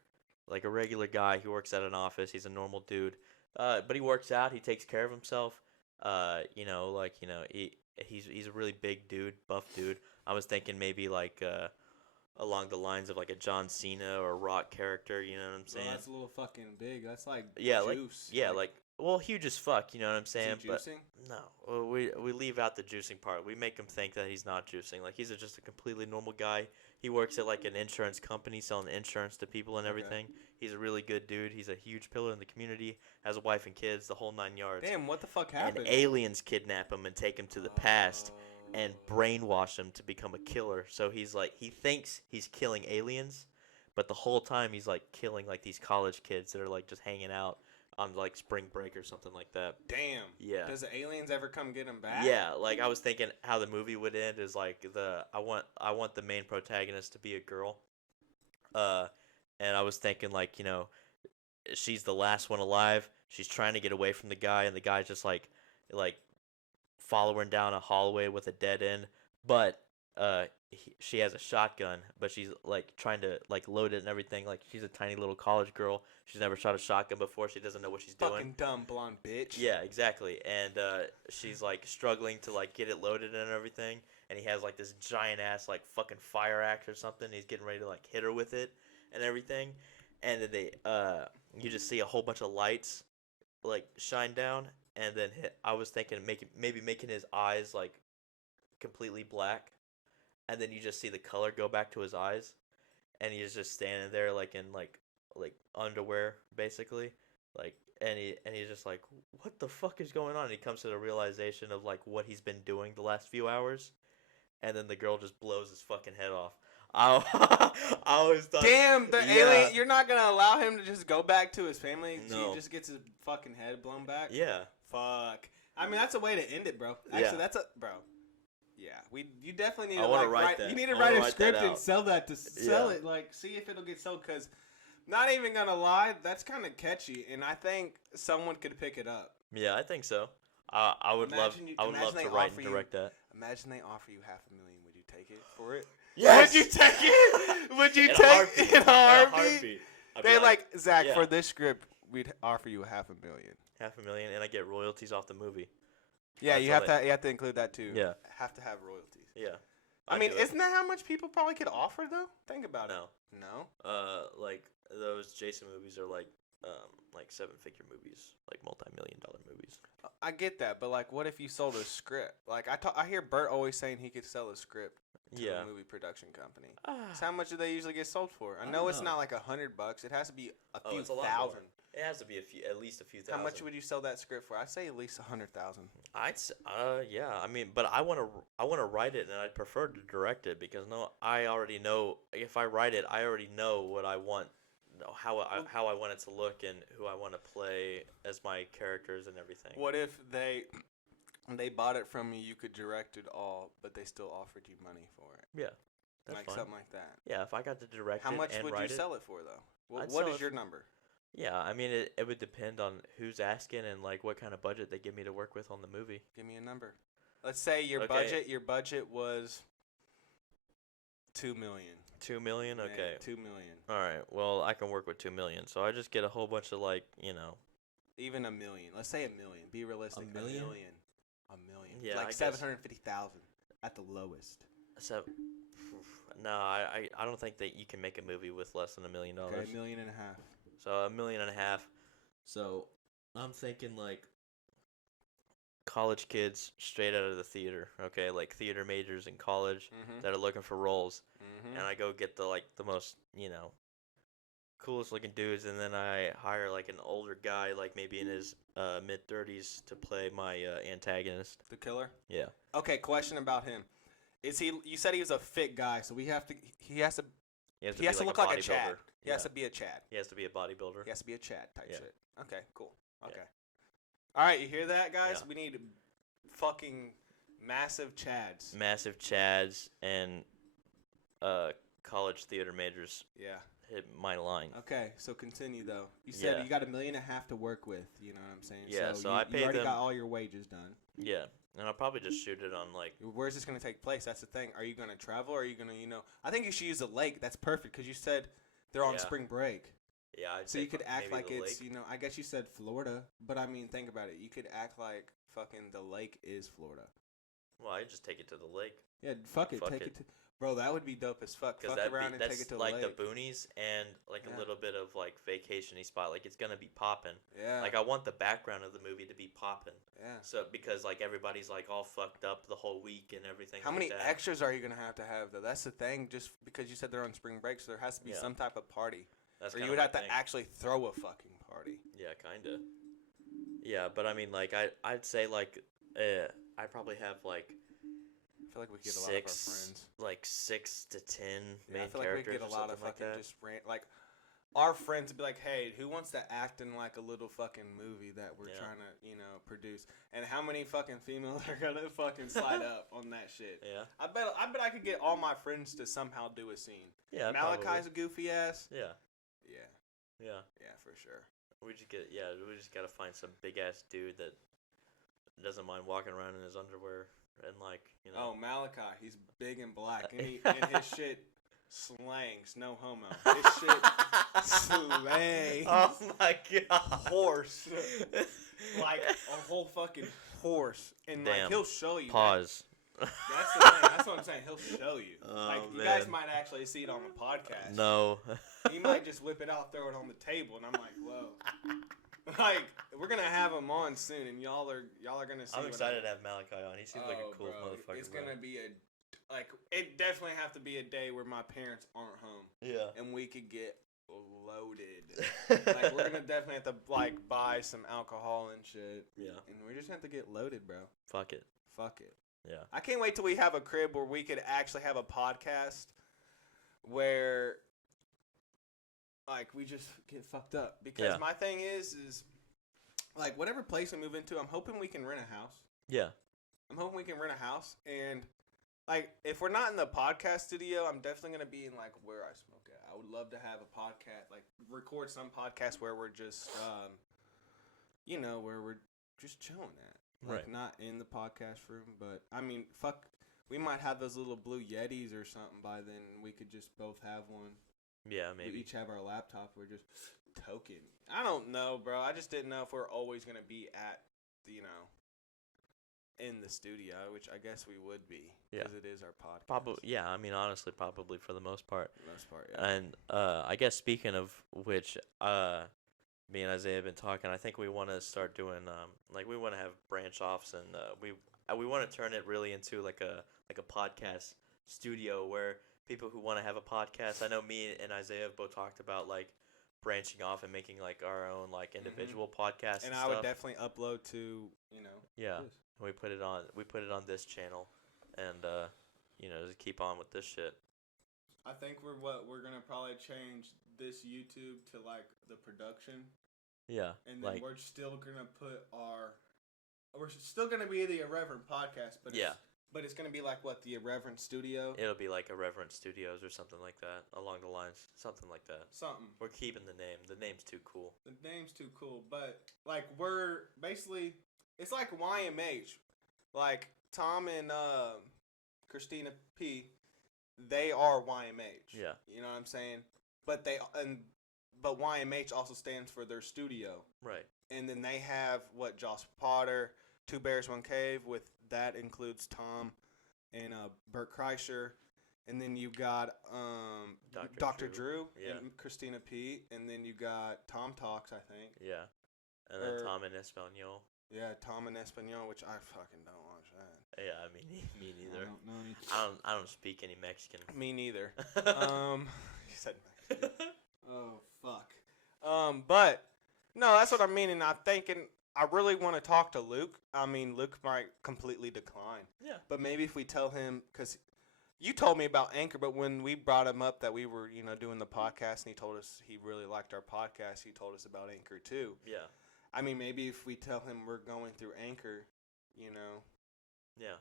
like a regular guy, he works at an office. He's a normal dude, but he works out. He takes care of himself. He's a really big dude, buff dude. I was thinking maybe like along the lines of like a John Cena or a Rock character. You know what I'm saying? Bro, that's a little fucking big. That's like juice. juice. Well, huge as fuck. You know what I'm saying? Is he juicing? But no, we leave out the juicing part. We make him think that he's not juicing. Like he's just a completely normal guy. He works at like an insurance company selling insurance to people and everything. He's a really good dude. He's a huge pillar in the community. Has a wife and kids, the whole 9 yards. Damn, what the fuck And happened? aliens kidnap him and take him to the past and brainwash him to become a killer. So he's like, he thinks he's killing aliens, but the whole time he's like killing like these college kids that are like just hanging out on like spring break or something like that. Damn. Yeah. Does the aliens ever come get him back? Yeah, like I was thinking how the movie would end is like I want the main protagonist to be a girl. And I was thinking like, she's the last one alive. She's trying to get away from the guy and the guy's just like following down a hallway with a dead end. But she has a shotgun, but she's like trying to like load it and everything. Like she's a tiny little college girl. She's never shot a shotgun before. She doesn't know what she's doing. Fucking dumb blonde bitch. Yeah, exactly. And she's like struggling to like get it loaded and everything. And he has like this giant ass like fucking fire axe or something. He's getting ready to like hit her with it and everything. And then you just see a whole bunch of lights like shine down. And then I was thinking maybe making his eyes like completely black. And then you just see the color go back to his eyes. And he's just standing there like in like underwear basically. Like and he's just like, what the fuck is going on? And he comes to the realization of like what he's been doing the last few hours. And then the girl just blows his fucking head off. I always thought. Damn, the alien! You're not gonna allow him to just go back to his family? No. So he just gets his fucking head blown back? Yeah. Fuck. I mean, that's a way to end it, bro. Actually, that's a bro. Yeah, you definitely need to like write that. You need to write a script and sell that to sell it. Like, see if it'll get sold. Cause, not even gonna lie, that's kind of catchy, and I think someone could pick it up. Yeah, I think so. I would love to write and direct that. Imagine they offer you $500,000. Would you take it for it? Yes. Would you take it? Would you take it in a heartbeat? They're like, Zach, for this script, we'd offer you $500,000. $500,000, and I get royalties off the movie. Yeah, you have to include that too. Yeah, have to have royalties. Yeah. I mean, isn't that how much people probably could offer though? Think about it. No. Like those Jason movies are like 7-figure movies, like multi-million-dollar movies. I get that, but like, what if you sold a script? Like, I hear Bert always saying he could sell a script to a movie production company. So how much do they usually get sold for? I know it's not like $100. It has to be a few thousand. It has to be at least a few thousand. How much would you sell that script for? I'd say at least $100,000. Yeah. I mean, but I want to write it, and I'd prefer to direct it because I already know if I write it, I already know what I want, how I want it to look, and who I want to play as my characters and everything. What if they bought it from you? You could direct it all, but they still offered you money for it. Yeah, that's like fine. Something like that. Yeah, if I got to direct it and write it. How much would you sell it for though? I'd what is your number? Yeah, I mean, it would depend on who's asking and like what kind of budget they give me to work with on the movie. Give me a number. Let's say your budget was $2 million. $2 million, okay. $2 million. All right. Well, I can work with $2 million. So I just get a whole bunch of like, even $1 million. Let's say $1 million. Be realistic. $1 million? $1 million. Yeah, like I 750,000 at the lowest. So, no, I don't think that you can make a movie with less than $1 million. Okay, $1.5 million. So $1.5 million. So I'm thinking like college kids straight out of the theater, okay, like theater majors in college that are looking for roles, and I go get the most coolest looking dudes, and then I hire like an older guy, like maybe in his mid-30s, to play my antagonist. The killer. Yeah. Okay, question about him. Is he? You said he was a fit guy, so he has to. He has to look like a Chad. He has to be a Chad. He has to be a bodybuilder. He has to be a Chad type shit. Okay, cool. Okay. Yeah. All right, you hear that, guys? Yeah. We need fucking massive Chads. Massive Chads and college theater majors. Yeah. Hit my line. Okay, so continue though. You said you got $1.5 million to work with. You know what I'm saying? Yeah. So I paid you already them. got all your wages done. Yeah. And I'll probably just shoot it on like. Where's this gonna take place? That's the thing. Are you gonna travel? Or are you gonna, I think you should use a lake. That's perfect because you said they're on spring break. Yeah. So you could act like it's, lake. I guess you said Florida, but I mean, think about it. You could act like fucking the lake is Florida. Well, I just take it to the lake. Yeah, fuck it. Take it to. Bro, that would be dope as fuck. Fuck around and take it to the lake. That's like the boonies and like a little bit of like vacation-y spot. Like it's gonna be popping. Yeah. Like I want the background of the movie to be popping. Yeah. So because like everybody's like all fucked up the whole week and everything. How many extras are you gonna have though? That's the thing. Just because you said they're on spring break, so there has to be some type of party. Or you would have to actually throw a fucking party. Yeah, kinda. Yeah, but I mean, like I'd say like I probably have like. I feel like we get a lot of our friends. Like 6 to 10 main characters. I feel like we get a lot of fucking like our friends would be like, hey, who wants to act in like a little fucking movie that we're trying to, produce? And how many fucking females are gonna fucking slide up on that shit? Yeah. I bet I could get all my friends to somehow do a scene. Yeah. Malachi's a goofy ass. Yeah. Yeah. Yeah. Yeah, for sure. We just gotta find some big ass dude that doesn't mind walking around in his underwear. and like, you know. Oh, Malachi, he's big and black, and his shit slangs, no homo. His shit slangs. Oh my god. Horse. Like a whole fucking horse. And Damn. like he'll show you. Pause. That's the thing. That's what I'm saying. He'll show you. Oh, like you man. guys might actually see it on the podcast. No. He might just whip it out, throw it on the table, and I'm like, whoa. Like we're gonna have him on soon, and y'all are gonna see. I'm excited to have Malachi on. He seems like a cool motherfucker. It's gonna be it definitely have to be a day where my parents aren't home. Yeah. And we could get loaded. Like we're gonna definitely have to like buy some alcohol and shit. Yeah. And we just have to get loaded, bro. Fuck it. Fuck it. Yeah. I can't wait till we have a crib where we could actually have a podcast where like we just get fucked up. Because my thing is like whatever place we move into, I'm hoping we can rent a house. Yeah. I'm hoping we can rent a house, and like if we're not in the podcast studio, I'm definitely gonna be in like where I smoke at. I would love to have a podcast, like record some podcast where we're just where we're just chilling at. Like Right. not in the podcast room, but I mean, fuck, we might have those little blue Yetis or something by then, and we could just both have one. Yeah, We maybe. each have our laptop. We're just token. I don't know, bro. I just didn't know if we're always gonna be at, in the studio, which I guess we would be, because it is our podcast. Probably. Yeah. I mean, honestly, probably for the most part. For the most part, yeah. And I guess speaking of which, me and Isaiah have been talking. I think we want to start doing we want to have branch offs, and we want to turn it really into like a podcast studio where people who want to have a podcast. I know me and Isaiah have both talked about like branching off and making like our own like individual podcasts. And and I stuff. would definitely upload to Yeah. this. We put it on this channel, and just keep on with this shit. I think we're gonna probably change this YouTube to like the production, Yeah. and then like we're still gonna we're still gonna be the Irreverent podcast, but it's gonna be like what, the Irreverent Studio, it'll be like Irreverent Studios or something like that, along the lines, something like that. something. We're keeping the name. The name's too cool. The name's too cool, but like we're basically, it's like YMH, like Tom and Christina P. They are YMH. Yeah. You know what I'm saying? But but YMH also stands for their studio. Right. And then they have Josh Potter, Two Bears One Cave. With that includes Tom and Bert Kreischer, and then you got Dr. Drew and Christina P. And then you got Tom Talks, I think. Yeah. And then Tom and Espanol. Yeah, Tom and Espanol, which I fucking don't watch that. Yeah, I mean, me neither. I don't know any. I don't speak any Mexican. Me neither. He said Mexican. Oh fuck. But no, that's what I mean, and I'm thinking I really want to talk to Luke. I mean, Luke might completely decline. Yeah. But maybe if we tell him, because you told me about Anchor, but when we brought him up that we were, doing the podcast, and he told us he really liked our podcast, he told us about Anchor too. Yeah. I mean, maybe if we tell him we're going through Anchor, Yeah.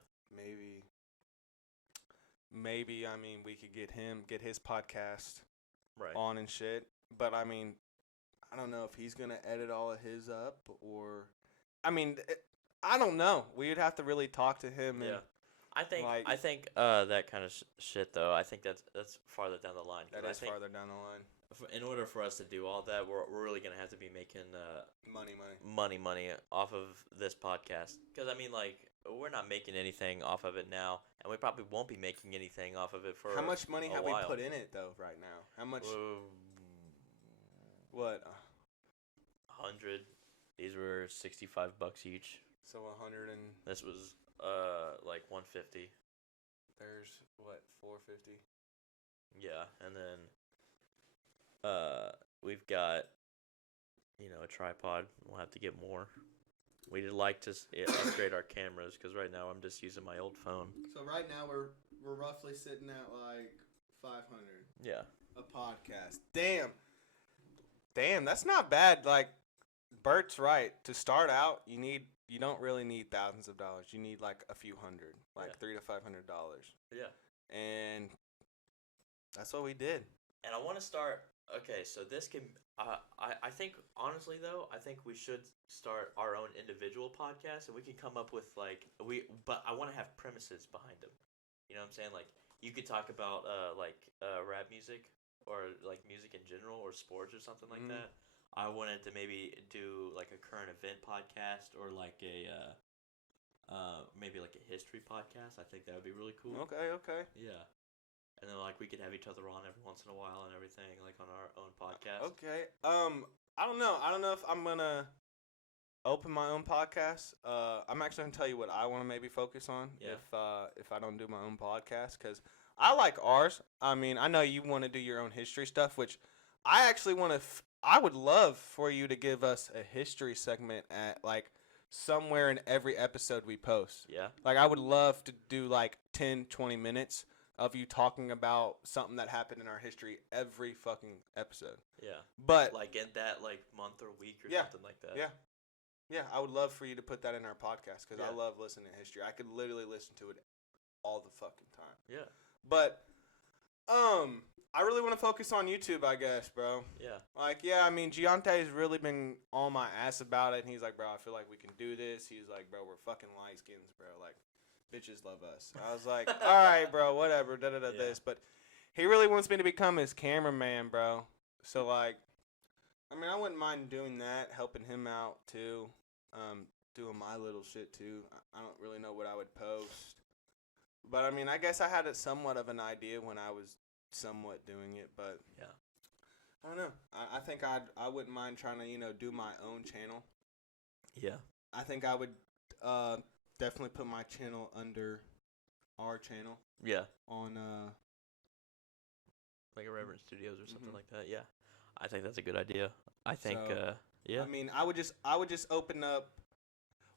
Maybe I mean, we could get his podcast Right. on and shit. But I mean, I don't know if he's gonna edit all of his up, or I mean, I don't know. We'd have to really talk to him. Yeah. And I think like- that kind of shit though. I think that's farther down the line. 'Cause that I is think farther down the line. in order for us to do all that, we're really gonna have to be making money off of this podcast. Because I mean, like, we're not making anything off of it now, and we probably won't be making anything off of it for How much money a have while. we put in it though right now? How much? What? 100. These were $65 each. So 100 and This was like 150. there's what, 450? Yeah, and then we've got a tripod. We'll have to get more. We'd like to upgrade our cameras because right now I'm just using my old phone. So right now we're roughly sitting at like 500 Yeah. a podcast. Damn, that's not bad. Like Bert's right. To start out, you don't really need thousands of dollars. You need like a few hundred, like $300 to $500. Yeah. And that's what we did. And I want to start Okay, so this can. I think honestly though, I think we should start our own individual podcast, and we can come up with But I want to have premises behind them. You know what I'm saying? Like you could talk about rap music or like music in general or sports or something like Mm. that. I wanted to maybe do like a current event podcast or like a maybe like a history podcast. I think that would be really cool. Okay, okay. Yeah. And then like we could have each other on every once in a while and everything, like on our own podcast. Okay. I don't know. I don't know if I'm gonna open my own podcast. I'm actually gonna tell you what I want to maybe focus on Yeah. if I don't do my own podcast because I like ours. I mean, I know you want to do your own history stuff, which I actually want to. I would love for you to give us a history segment at like somewhere in every episode we post. Yeah. Like I would love to do like 10, 20 minutes of you talking about something that happened in our history every fucking episode. Yeah. But Like in that like month or week or Yeah. something like that. yeah, yeah, I would love for you to put that in our podcast because I Yeah. love listening to history. I could literally listen to it all the fucking time. Yeah. But I really want to focus on YouTube, I guess, bro. Yeah. Like, yeah, I mean, Giante's really been on my ass about it, and he's like, bro, I feel like we can do this. He's like, bro, we're fucking light skins, bro. Like, bitches love us. I was like, all right, bro, whatever, Yeah. this. But he really wants me to become his cameraman, bro. So, like, I mean, I wouldn't mind doing that, helping him out, too. Doing my little shit, too. I don't really know what I would post. But, I mean, I guess I had somewhat of an idea when I was somewhat doing it, but Yeah. I don't know. I think I wouldn't mind trying to do my own channel. Yeah. I think I would definitely put my channel under our channel Yeah. on Like Irreverent Studios or something Mhm. like that. Yeah. I think that's a good idea. I think So, yeah. I mean, I would just open up.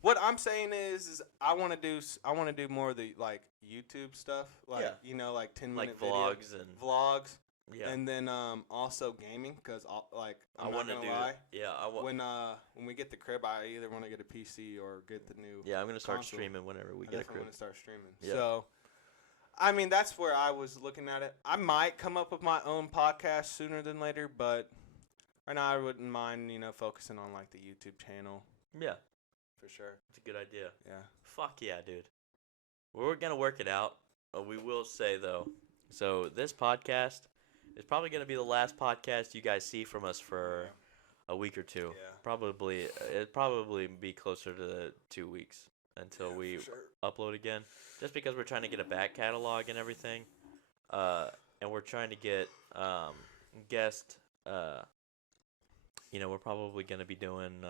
What I'm saying is I want to do more of the like YouTube stuff, like Yeah. like 10-minute Like vlogs and vlogs, yeah. and then also gaming because like I'm I not want to gonna do lie. yeah, I want When we get the crib, I either want to get a PC or get the new. Yeah, I'm going to start console. streaming whenever we I get a definitely crib. want to start streaming. Yeah. So, I mean, that's where I was looking at it. I might come up with my own podcast sooner than later, but right now I wouldn't mind, focusing on like the YouTube channel Yeah. for sure. It's a good idea. Yeah. Fuck yeah, dude. We're going to work it out. We will say though. So, this podcast is probably going to be the last podcast you guys see from us for a week or two. Yeah. Probably it'd probably be closer to 2 weeks until we for sure. upload again, just because we're trying to get a back catalog and everything, and we're trying to get guest. We're probably gonna be doing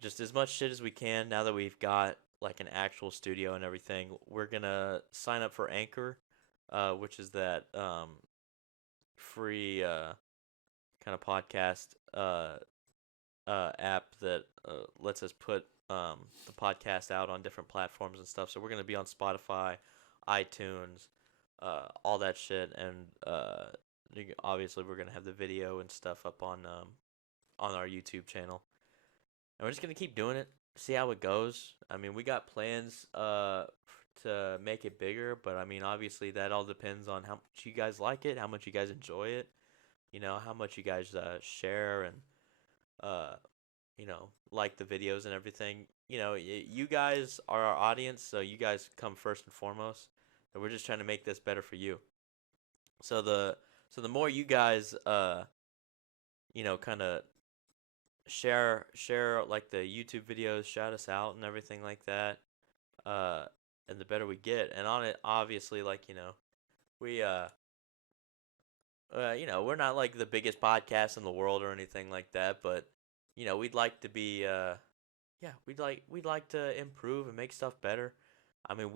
just as much shit as we can now that we've got like an actual studio and everything. We're gonna sign up for Anchor, which is that free kind of podcast app that lets us put the podcast out on different platforms and stuff. So we're gonna be on Spotify, iTunes, all that shit, and obviously we're gonna have the video and stuff up on our YouTube channel, and we're just gonna keep doing it, see how it goes. I mean, we got plans to make it bigger, but I mean, obviously that all depends on how much you guys like it, how much you guys enjoy it, how much you guys share and like the videos and everything. You guys are our audience, so you guys come first and foremost, and we're just trying to make this better for you. So the more you guys kind of share like the YouTube videos, shout us out and everything like that, and the better we get. And on it, obviously, like we we're not like the biggest podcast in the world or anything like that, but we'd like to be we'd like to improve and make stuff better. I mean,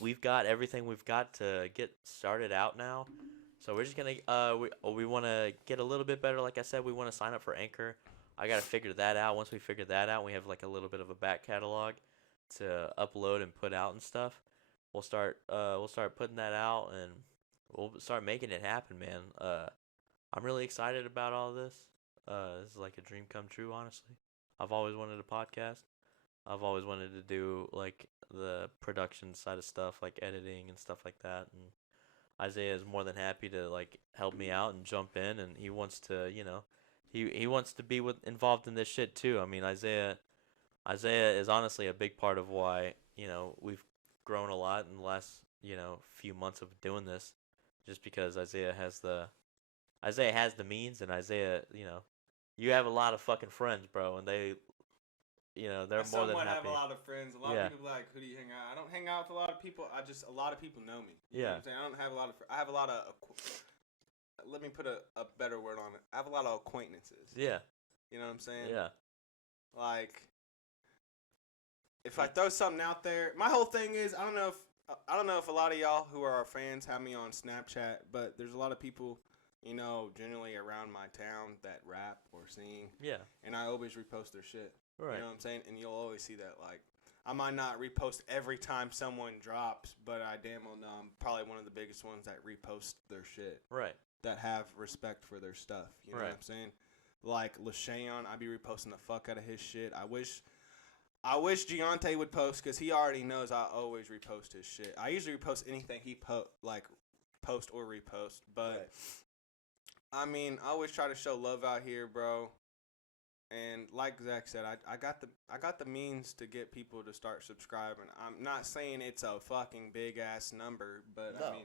we've got everything we've got to get started out now. So we're just going to we want to get a little bit better. Like I said, we want to sign up for Anchor. I got to figure that out. Once we figure that out, we have like a little bit of a back catalog to upload and put out and stuff. We'll start putting that out, and we'll start making it happen, man. I'm really excited about all this. This is like a dream come true, honestly. I've always wanted a podcast. I've always wanted to do like the production side of stuff, like editing and stuff like that. And Isaiah is more than happy to like help me out and jump in, and he wants to, he wants to be involved in this shit too. I mean, Isaiah is honestly a big part of why we've grown a lot in the last few months of doing this, just because Isaiah has the means, and Isaiah, you have a lot of fucking friends, bro, and they're more than happy. I have a lot of friends. A lot of people be like, who do you hang out? I don't hang out with a lot of people. A lot of people know me. You know what I'm saying? I don't have a lot of. I have a lot of. Let me put a better word on it. I have a lot of acquaintances. Yeah. You know what I'm saying? Yeah. Like, if I throw something out there, my whole thing is I don't know if a lot of y'all who are our fans have me on Snapchat, but there's a lot of people, generally around my town that rap or sing. Yeah. And I always repost their shit. Right. You know what I'm saying? And you'll always see that. Like, I might not repost every time someone drops, but I damn well know I'm probably one of the biggest ones that repost their shit. Right. That have respect for their stuff. You know what I'm saying? Like LaShayon, I be reposting the fuck out of his shit. I wish Giante would post, because he already knows I always repost his shit. I usually repost anything he post or repost. But, I mean, I always try to show love out here, bro. And like Zack said, I got the means to get people to start subscribing. I'm not saying it's a fucking big ass number, but no. I mean,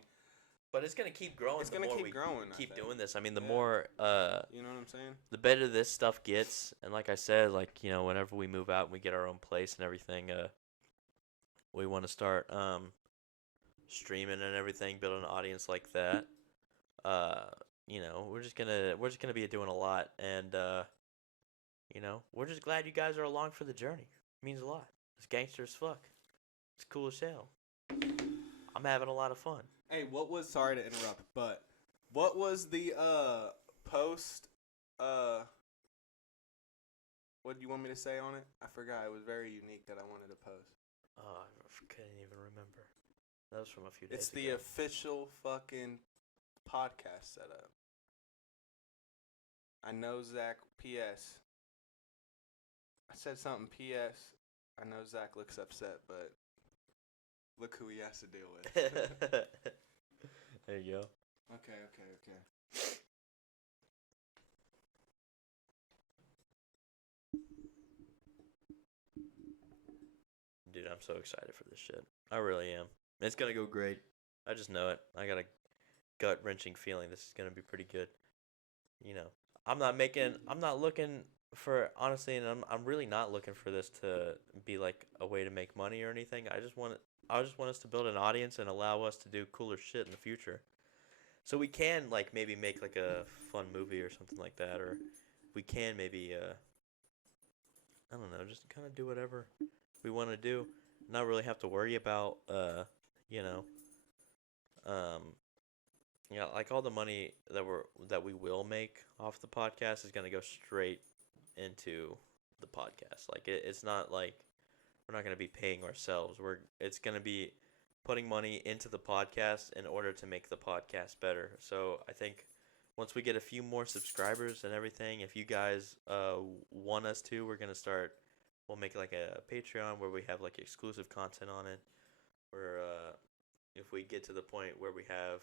but it's gonna keep growing. It's gonna keep growing. Keep doing this. I mean, the more you know what I'm saying, the better this stuff gets. And like I said, like whenever we move out and we get our own place and everything, we want to start streaming and everything, build an audience like that. We're just gonna be doing a lot, and we're just glad you guys are along for the journey. It means a lot. It's gangster as fuck. It's cool as hell. I'm having a lot of fun. Hey, sorry to interrupt, but what was the post, what do you want me to say on it? I forgot. It was very unique that I wanted to post. Oh, I couldn't even remember. That was from a few days It's ago. the official fucking podcast setup. I know Zack, P.S. I said something, P.S. I know Zack looks upset, but look who he has to deal with. There you go. Okay. Dude, I'm so excited for this shit. I really am. It's gonna go great. I just know it. I got a gut-wrenching feeling this is gonna be pretty good. I'm not looking for, honestly, and I'm really not looking for this to be like a way to make money or anything. I just want us to build an audience and allow us to do cooler shit in the future. So we can like maybe make like a fun movie or something like that, or we can maybe I don't know, just kind of do whatever we want to do. Not really have to worry about like all the money that we will make off the podcast is gonna go straight into the podcast. Like it's not like we're not gonna be paying ourselves. It's gonna be putting money into the podcast in order to make the podcast better. So I think once we get a few more subscribers and everything, if you guys want us to, we'll make like a Patreon where we have like exclusive content on it. Where if we get to the point where we have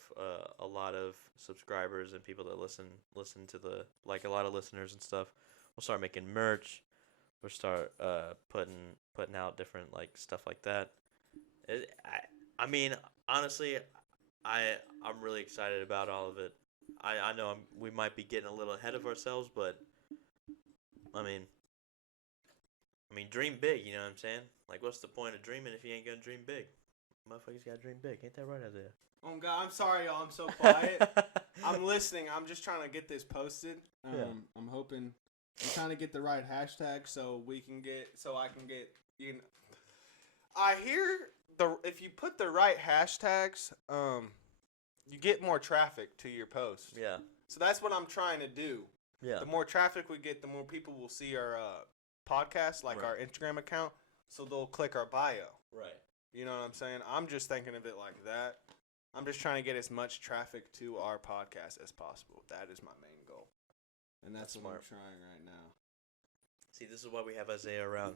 a lot of subscribers and people that listen to a lot of listeners and stuff, we'll start making merch. We'll start putting out different like stuff like that. I mean, honestly, I'm really excited about all of it. I know we might be getting a little ahead of ourselves, but I mean, dream big. You know what I'm saying? Like, what's the point of dreaming if you ain't gonna dream big? Motherfuckers gotta dream big. Ain't that right, Isaiah? Oh God, I'm sorry, y'all. I'm so quiet. I'm listening. I'm just trying to get this posted. I'm trying to get the right hashtag so I can get. I hear if you put the right hashtags, you get more traffic to your post. Yeah. So that's what I'm trying to do. Yeah. The more traffic we get, the more people will see our podcast, like our Instagram account. So they'll click our bio. Right. You know what I'm saying? I'm just thinking of it like that. I'm just trying to get as much traffic to our podcast as possible. That is my main goal. And that's what I'm trying right now. See, this is why we have Isaiah around.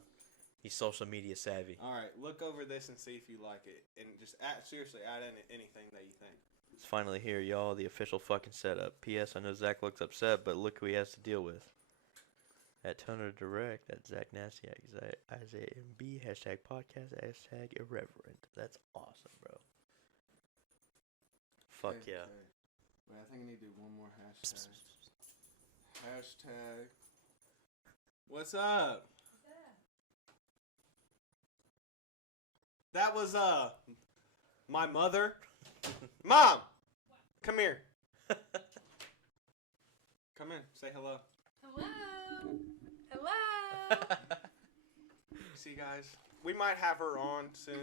He's social media savvy. All right, look over this and see if you like it. And just seriously add in anything that you think. It's finally here, y'all. The official fucking setup. P.S. I know Zach looks upset, but look who he has to deal with. At Toner Direct, at Zack Nasty, at Isaiah MB, hashtag podcast, hashtag Irreverent. That's awesome, bro. Fuck Okay, yeah. okay. Wait, I think I need to do one more hashtag. Hashtag. What's up? That was my mother. Mom, come here. Come in. Say hello. Hello. Hello. See, guys, we might have her on soon.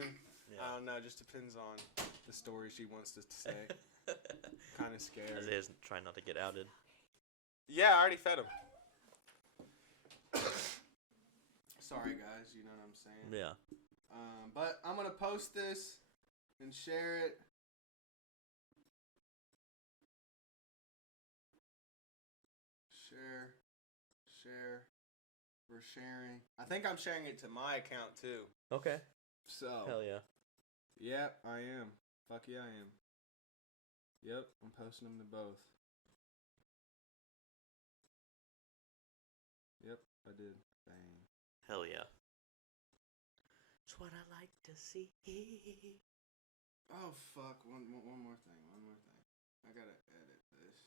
Yeah. I don't know. Just depends on the story she wants us to say. Kind of scary. Isaiah's trying not to get outed. Yeah, I already fed him. Sorry, guys. You know what I'm saying? Yeah. But I'm gonna post this and share it. Share. We're sharing. I think I'm sharing it to my account too. Okay. So. Hell yeah. Yep, I am. Fuck yeah, I am. Yep, I'm posting them to both. Yep, I did. Bang. Hell yeah. It's what I like to see. Oh fuck! One more thing. I gotta edit this.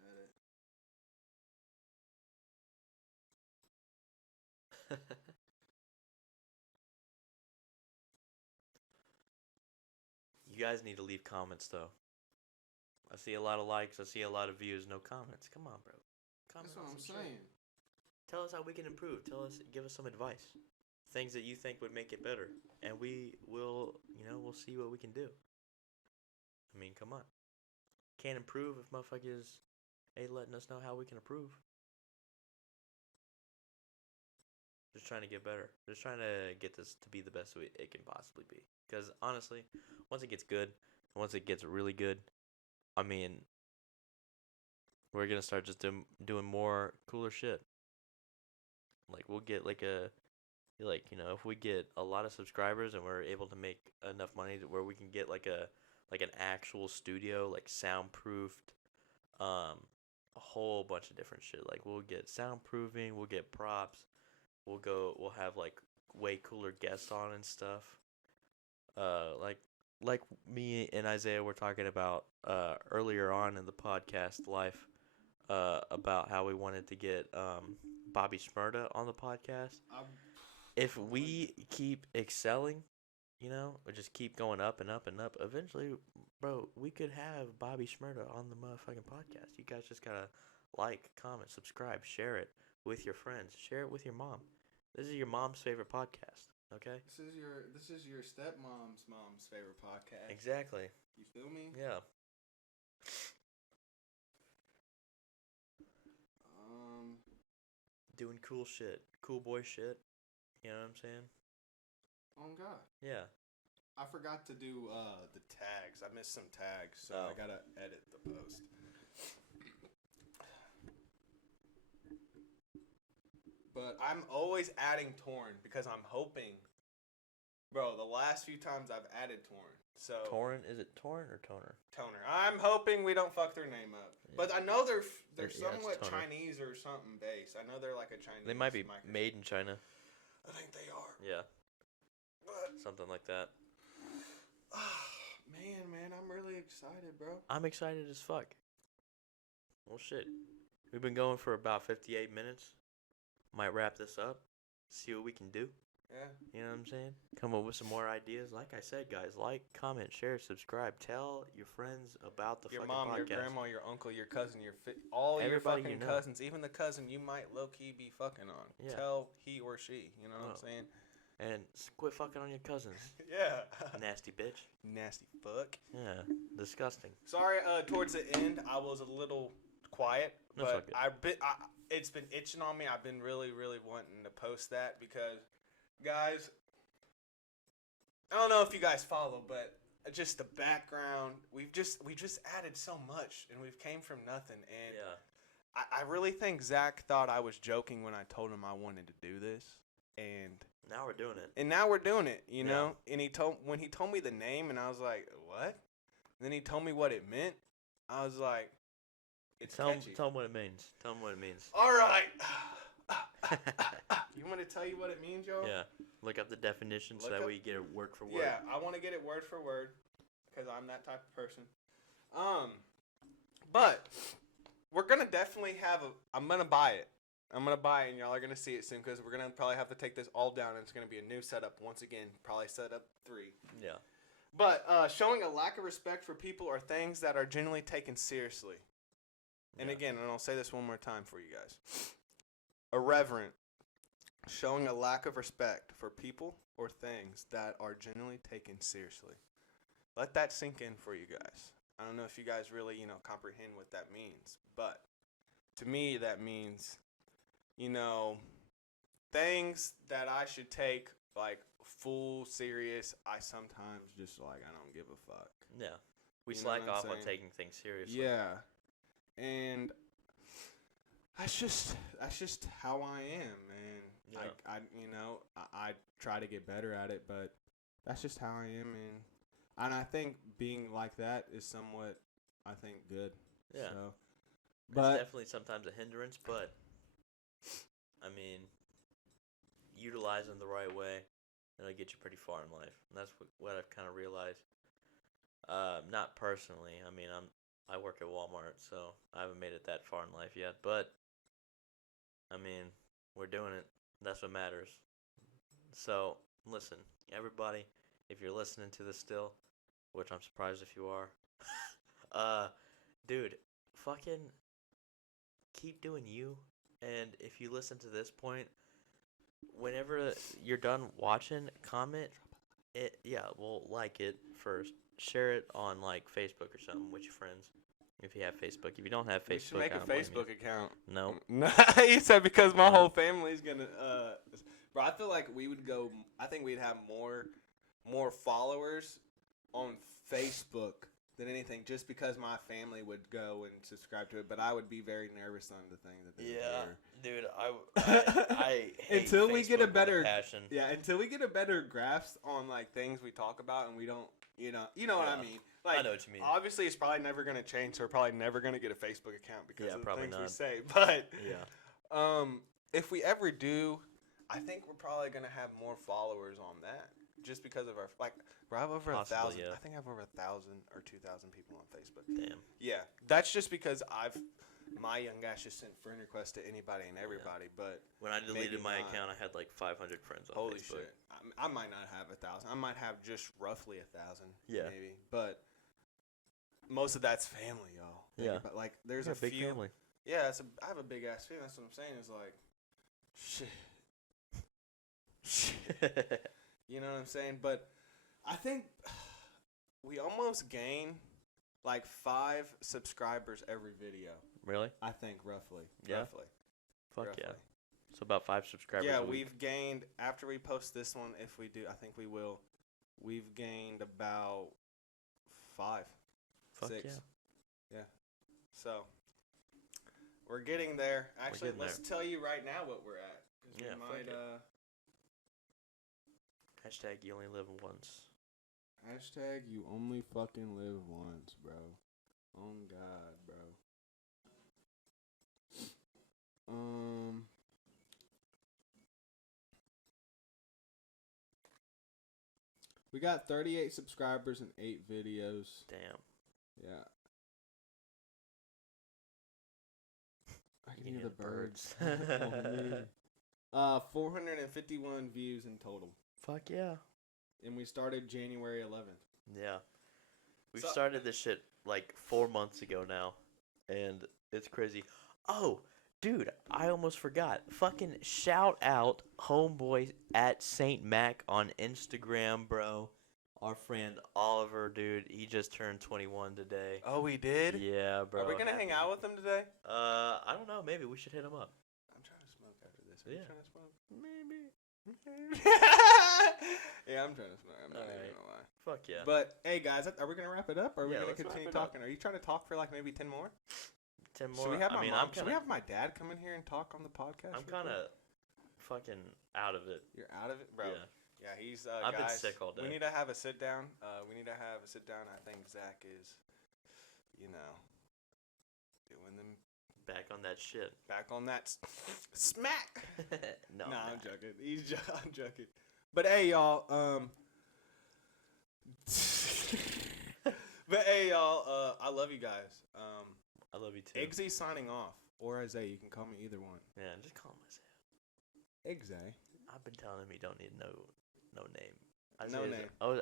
Edit. You guys need to leave comments though. I see a lot of likes. I see a lot of views. No comments. Come on, bro. Comment That's what on I'm some shit. saying. Tell us how we can improve. Give us some advice. Things that you think would make it better. And we will, we'll see what we can do. I mean, come on. Can't improve if motherfuckers ain't letting us know how we can improve. Just trying to get better. Just trying to get this to be the best it can possibly be. Because honestly, once it gets good, once it gets really good, I mean, we're going to start just doing more cooler shit. Like, we'll get if we get a lot of subscribers and we're able to make enough money to where we can get an actual studio, like soundproofed, a whole bunch of different shit. Like, we'll get soundproofing, we'll get props, we'll have like way cooler guests on and stuff. Like me and Isaiah were talking about earlier on in the podcast life, about how we wanted to get Bobby Shmurda on the podcast. If we keep excelling, or just keep going up and up and up, eventually, bro, we could have Bobby Shmurda on the motherfucking podcast. You guys just gotta like, comment, subscribe, share it with your friends, share it with your mom. This is your mom's favorite podcast, okay? This is your stepmom's favorite podcast. Exactly. You feel me? Yeah. Doing cool shit, cool boy shit. You know what I'm saying? Oh God. Yeah. I forgot to do the tags. I missed some tags, so I gotta edit the post. But I'm always adding Torn because I'm hoping, bro. The last few times I've added Torn, so Torn, is it Torn or Toner? Toner. I'm hoping we don't fuck their name up. Yeah. But I know they're Yeah, somewhat Toner. Chinese or something based. I know they're like a Chinese. They might be made in China. I think they are. Yeah. But something like that. Man, I'm really excited, bro. I'm excited as fuck. Well, shit. We've been going for about 58 minutes. Might wrap this up. See what we can do. Yeah. You know what I'm saying? Come up with some more ideas. Like I said, guys, like, comment, share, subscribe. Tell your friends about the fucking mom, podcast. your grandma, your uncle, your cousin, all Everybody your fucking you know. cousins, even the cousin you might low-key be fucking on. Yeah. Tell he or she. You know what I'm saying? And quit fucking on your cousins. Yeah. Nasty bitch. Nasty fuck. Yeah. Disgusting. Sorry, towards the end, I was a little quiet, but it's been itching on me. I've been really, really wanting to post that because, guys, I don't know if you guys follow, but just the background, we just added so much, and we've came from nothing. And yeah. I really think Zack thought I was joking when I told him I wanted to do this, and now we're doing it. And now we're doing it, you know. And when he told me the name, and I was like, what? then he told me what it meant. I was like, it's Tell him catchy. what it means. Tell him what it means. All right. You want to tell you what it means, y'all? Yeah. Look up the definition so that way you get it word for word. Yeah, I want to get it word for word because I'm that type of person. But we're gonna definitely have I'm gonna buy it. I'm gonna buy it, and y'all are gonna see it soon because we're gonna probably have to take this all down, and it's gonna be a new setup once again. Probably setup 3. Yeah. But showing a lack of respect for people or things that are generally taken seriously. And again, and I'll say this one more time for you guys. Irreverent. Showing a lack of respect for people or things that are generally taken seriously. Let that sink in for you guys. I don't know if you guys really, comprehend what that means. But to me, that means, things that I should take, like, full serious, I sometimes just, I don't give a fuck. Yeah. We You know slack what I'm off on saying? taking things seriously. Yeah. And that's just how I am, man. Yeah. I try to get better at it, but that's just how I am, and I think being like that is somewhat, I think, good. Yeah. So, It's but definitely sometimes a hindrance, but I mean, utilizing the right way, it'll get you pretty far in life. And that's what I've kind of realized. Not personally. I mean, I work at Walmart, so I haven't made it that far in life yet. But I mean, we're doing it. That's what matters. So listen, everybody, if you're listening to this still, which I'm surprised if you are, dude, fucking keep doing you. And if you listen to this point, whenever you're done watching, comment it. Yeah, well, like it first. Share it on like Facebook or something with your friends. If you have Facebook. If you don't have Facebook, we should make I a don't blame you. Facebook account. No. No, he said because my No. whole family's gonna. Bro, I feel like we would go. I think we'd have more followers on Facebook than anything, just because my family would go and subscribe to it. But I would be very nervous on the thing that they would hear. Dude, I hate Until we get a Facebook with better passion. Yeah, until we get a better grasp on like things we talk about, and we don't, you know what I Yeah. mean. Like, I know what you mean. obviously, it's probably never gonna change, so we're probably never gonna get a Facebook account because Yeah, of the probably things we not. say. But Yeah. if we ever do, I think we're probably gonna have more followers on that, just because of our we have over Possibly, 1,000. yeah. I think I have over 1,000 or 2,000 people on Facebook. Damn. Yeah, that's just because my young ass just sent friend requests to anybody and everybody, but. When I deleted Maybe my not. account, I had like 500 friends on Holy Facebook. shit! I might not have 1,000. I might have just roughly 1,000. Yeah. Maybe, but most of that's family, y'all. Yeah. But like, there's You're a big few. family. Yeah, I have a big ass family. That's what I'm saying. Is like, shit. You know what I'm saying? But I think we almost gain like 5 subscribers every video. Really? I think roughly. Yeah? Roughly. Fuck Roughly. yeah. So about 5 subscribers. Yeah, a week. we've gained, after we post this one, if we do, I think we will, we've gained about 5. Fuck 6. yeah. Yeah. So, we're getting there. Actually, getting let's tell you right now what we're at. 'Cause Yeah, we fuck might, it. Hashtag you only live once. Hashtag you only fucking live once, bro. Oh, God, bro. We got 38 subscribers and 8 videos. Damn. Yeah. I can hear the birds. Oh, 451 views in total. Fuck yeah. And we started January 11th. Yeah. We've So- started this shit like 4 months ago now. And it's crazy. Oh, dude, I almost forgot. Fucking shout out homeboy at Saint Mac on Instagram, bro. Our friend Oliver, dude, he just turned 21 today. Oh, we did? Yeah, bro. Are we going to hang out with him today? I don't know. Maybe we should hit him up. I'm trying to smoke after this. Are Yeah. you trying to smoke? Maybe. Yeah, I'm trying to smoke. I'm not even Alright. going to lie. Fuck yeah. But, hey, guys, are we going to wrap it up? Or are we Yeah, going to let's continue wrap it up. talking? Are you trying to talk for like maybe 10 more? 10 more. Should we have my mom? I'm Should we have my dad come in here and talk on the podcast? I'm real kind quick? of fucking out of it. You're out of it? Bro. Yeah. Yeah, he's I've been guys, sick all day. We need to have a sit down. I think Zack is, doing them Back on that shit. back on that smack. No, Nah, I'm I'm not. joking. I'm joking. But hey, y'all. I love you guys. I love you too. Eggsy signing off, or Isaiah. You can call me either one. Yeah, just call myself. Eggsy. I've been telling him he don't need no name. No said- name. Oh,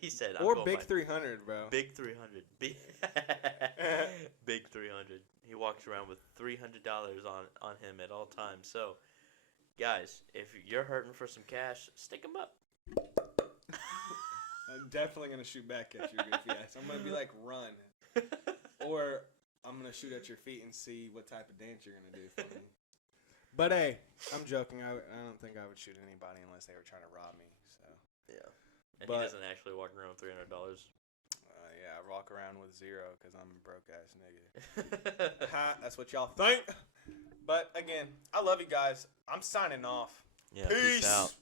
he said. I'm Or going Big by 300, bro. Big 300. Big 300. He walks around with $300 on him at all times. So, guys, if you're hurting for some cash, stick him up. I'm definitely gonna shoot back at you, goofy ass. I'm gonna be like, run, or I'm gonna shoot at your feet and see what type of dance you're gonna do for me. But hey, I'm joking. I don't think I would shoot anybody unless they were trying to rob me. So Yeah. And But- he doesn't actually walk around with $300. yeah, I walk around with zero because I'm a broke ass nigga. Ha, that's what y'all think. But again, I love you guys. I'm signing off. Yeah, peace out.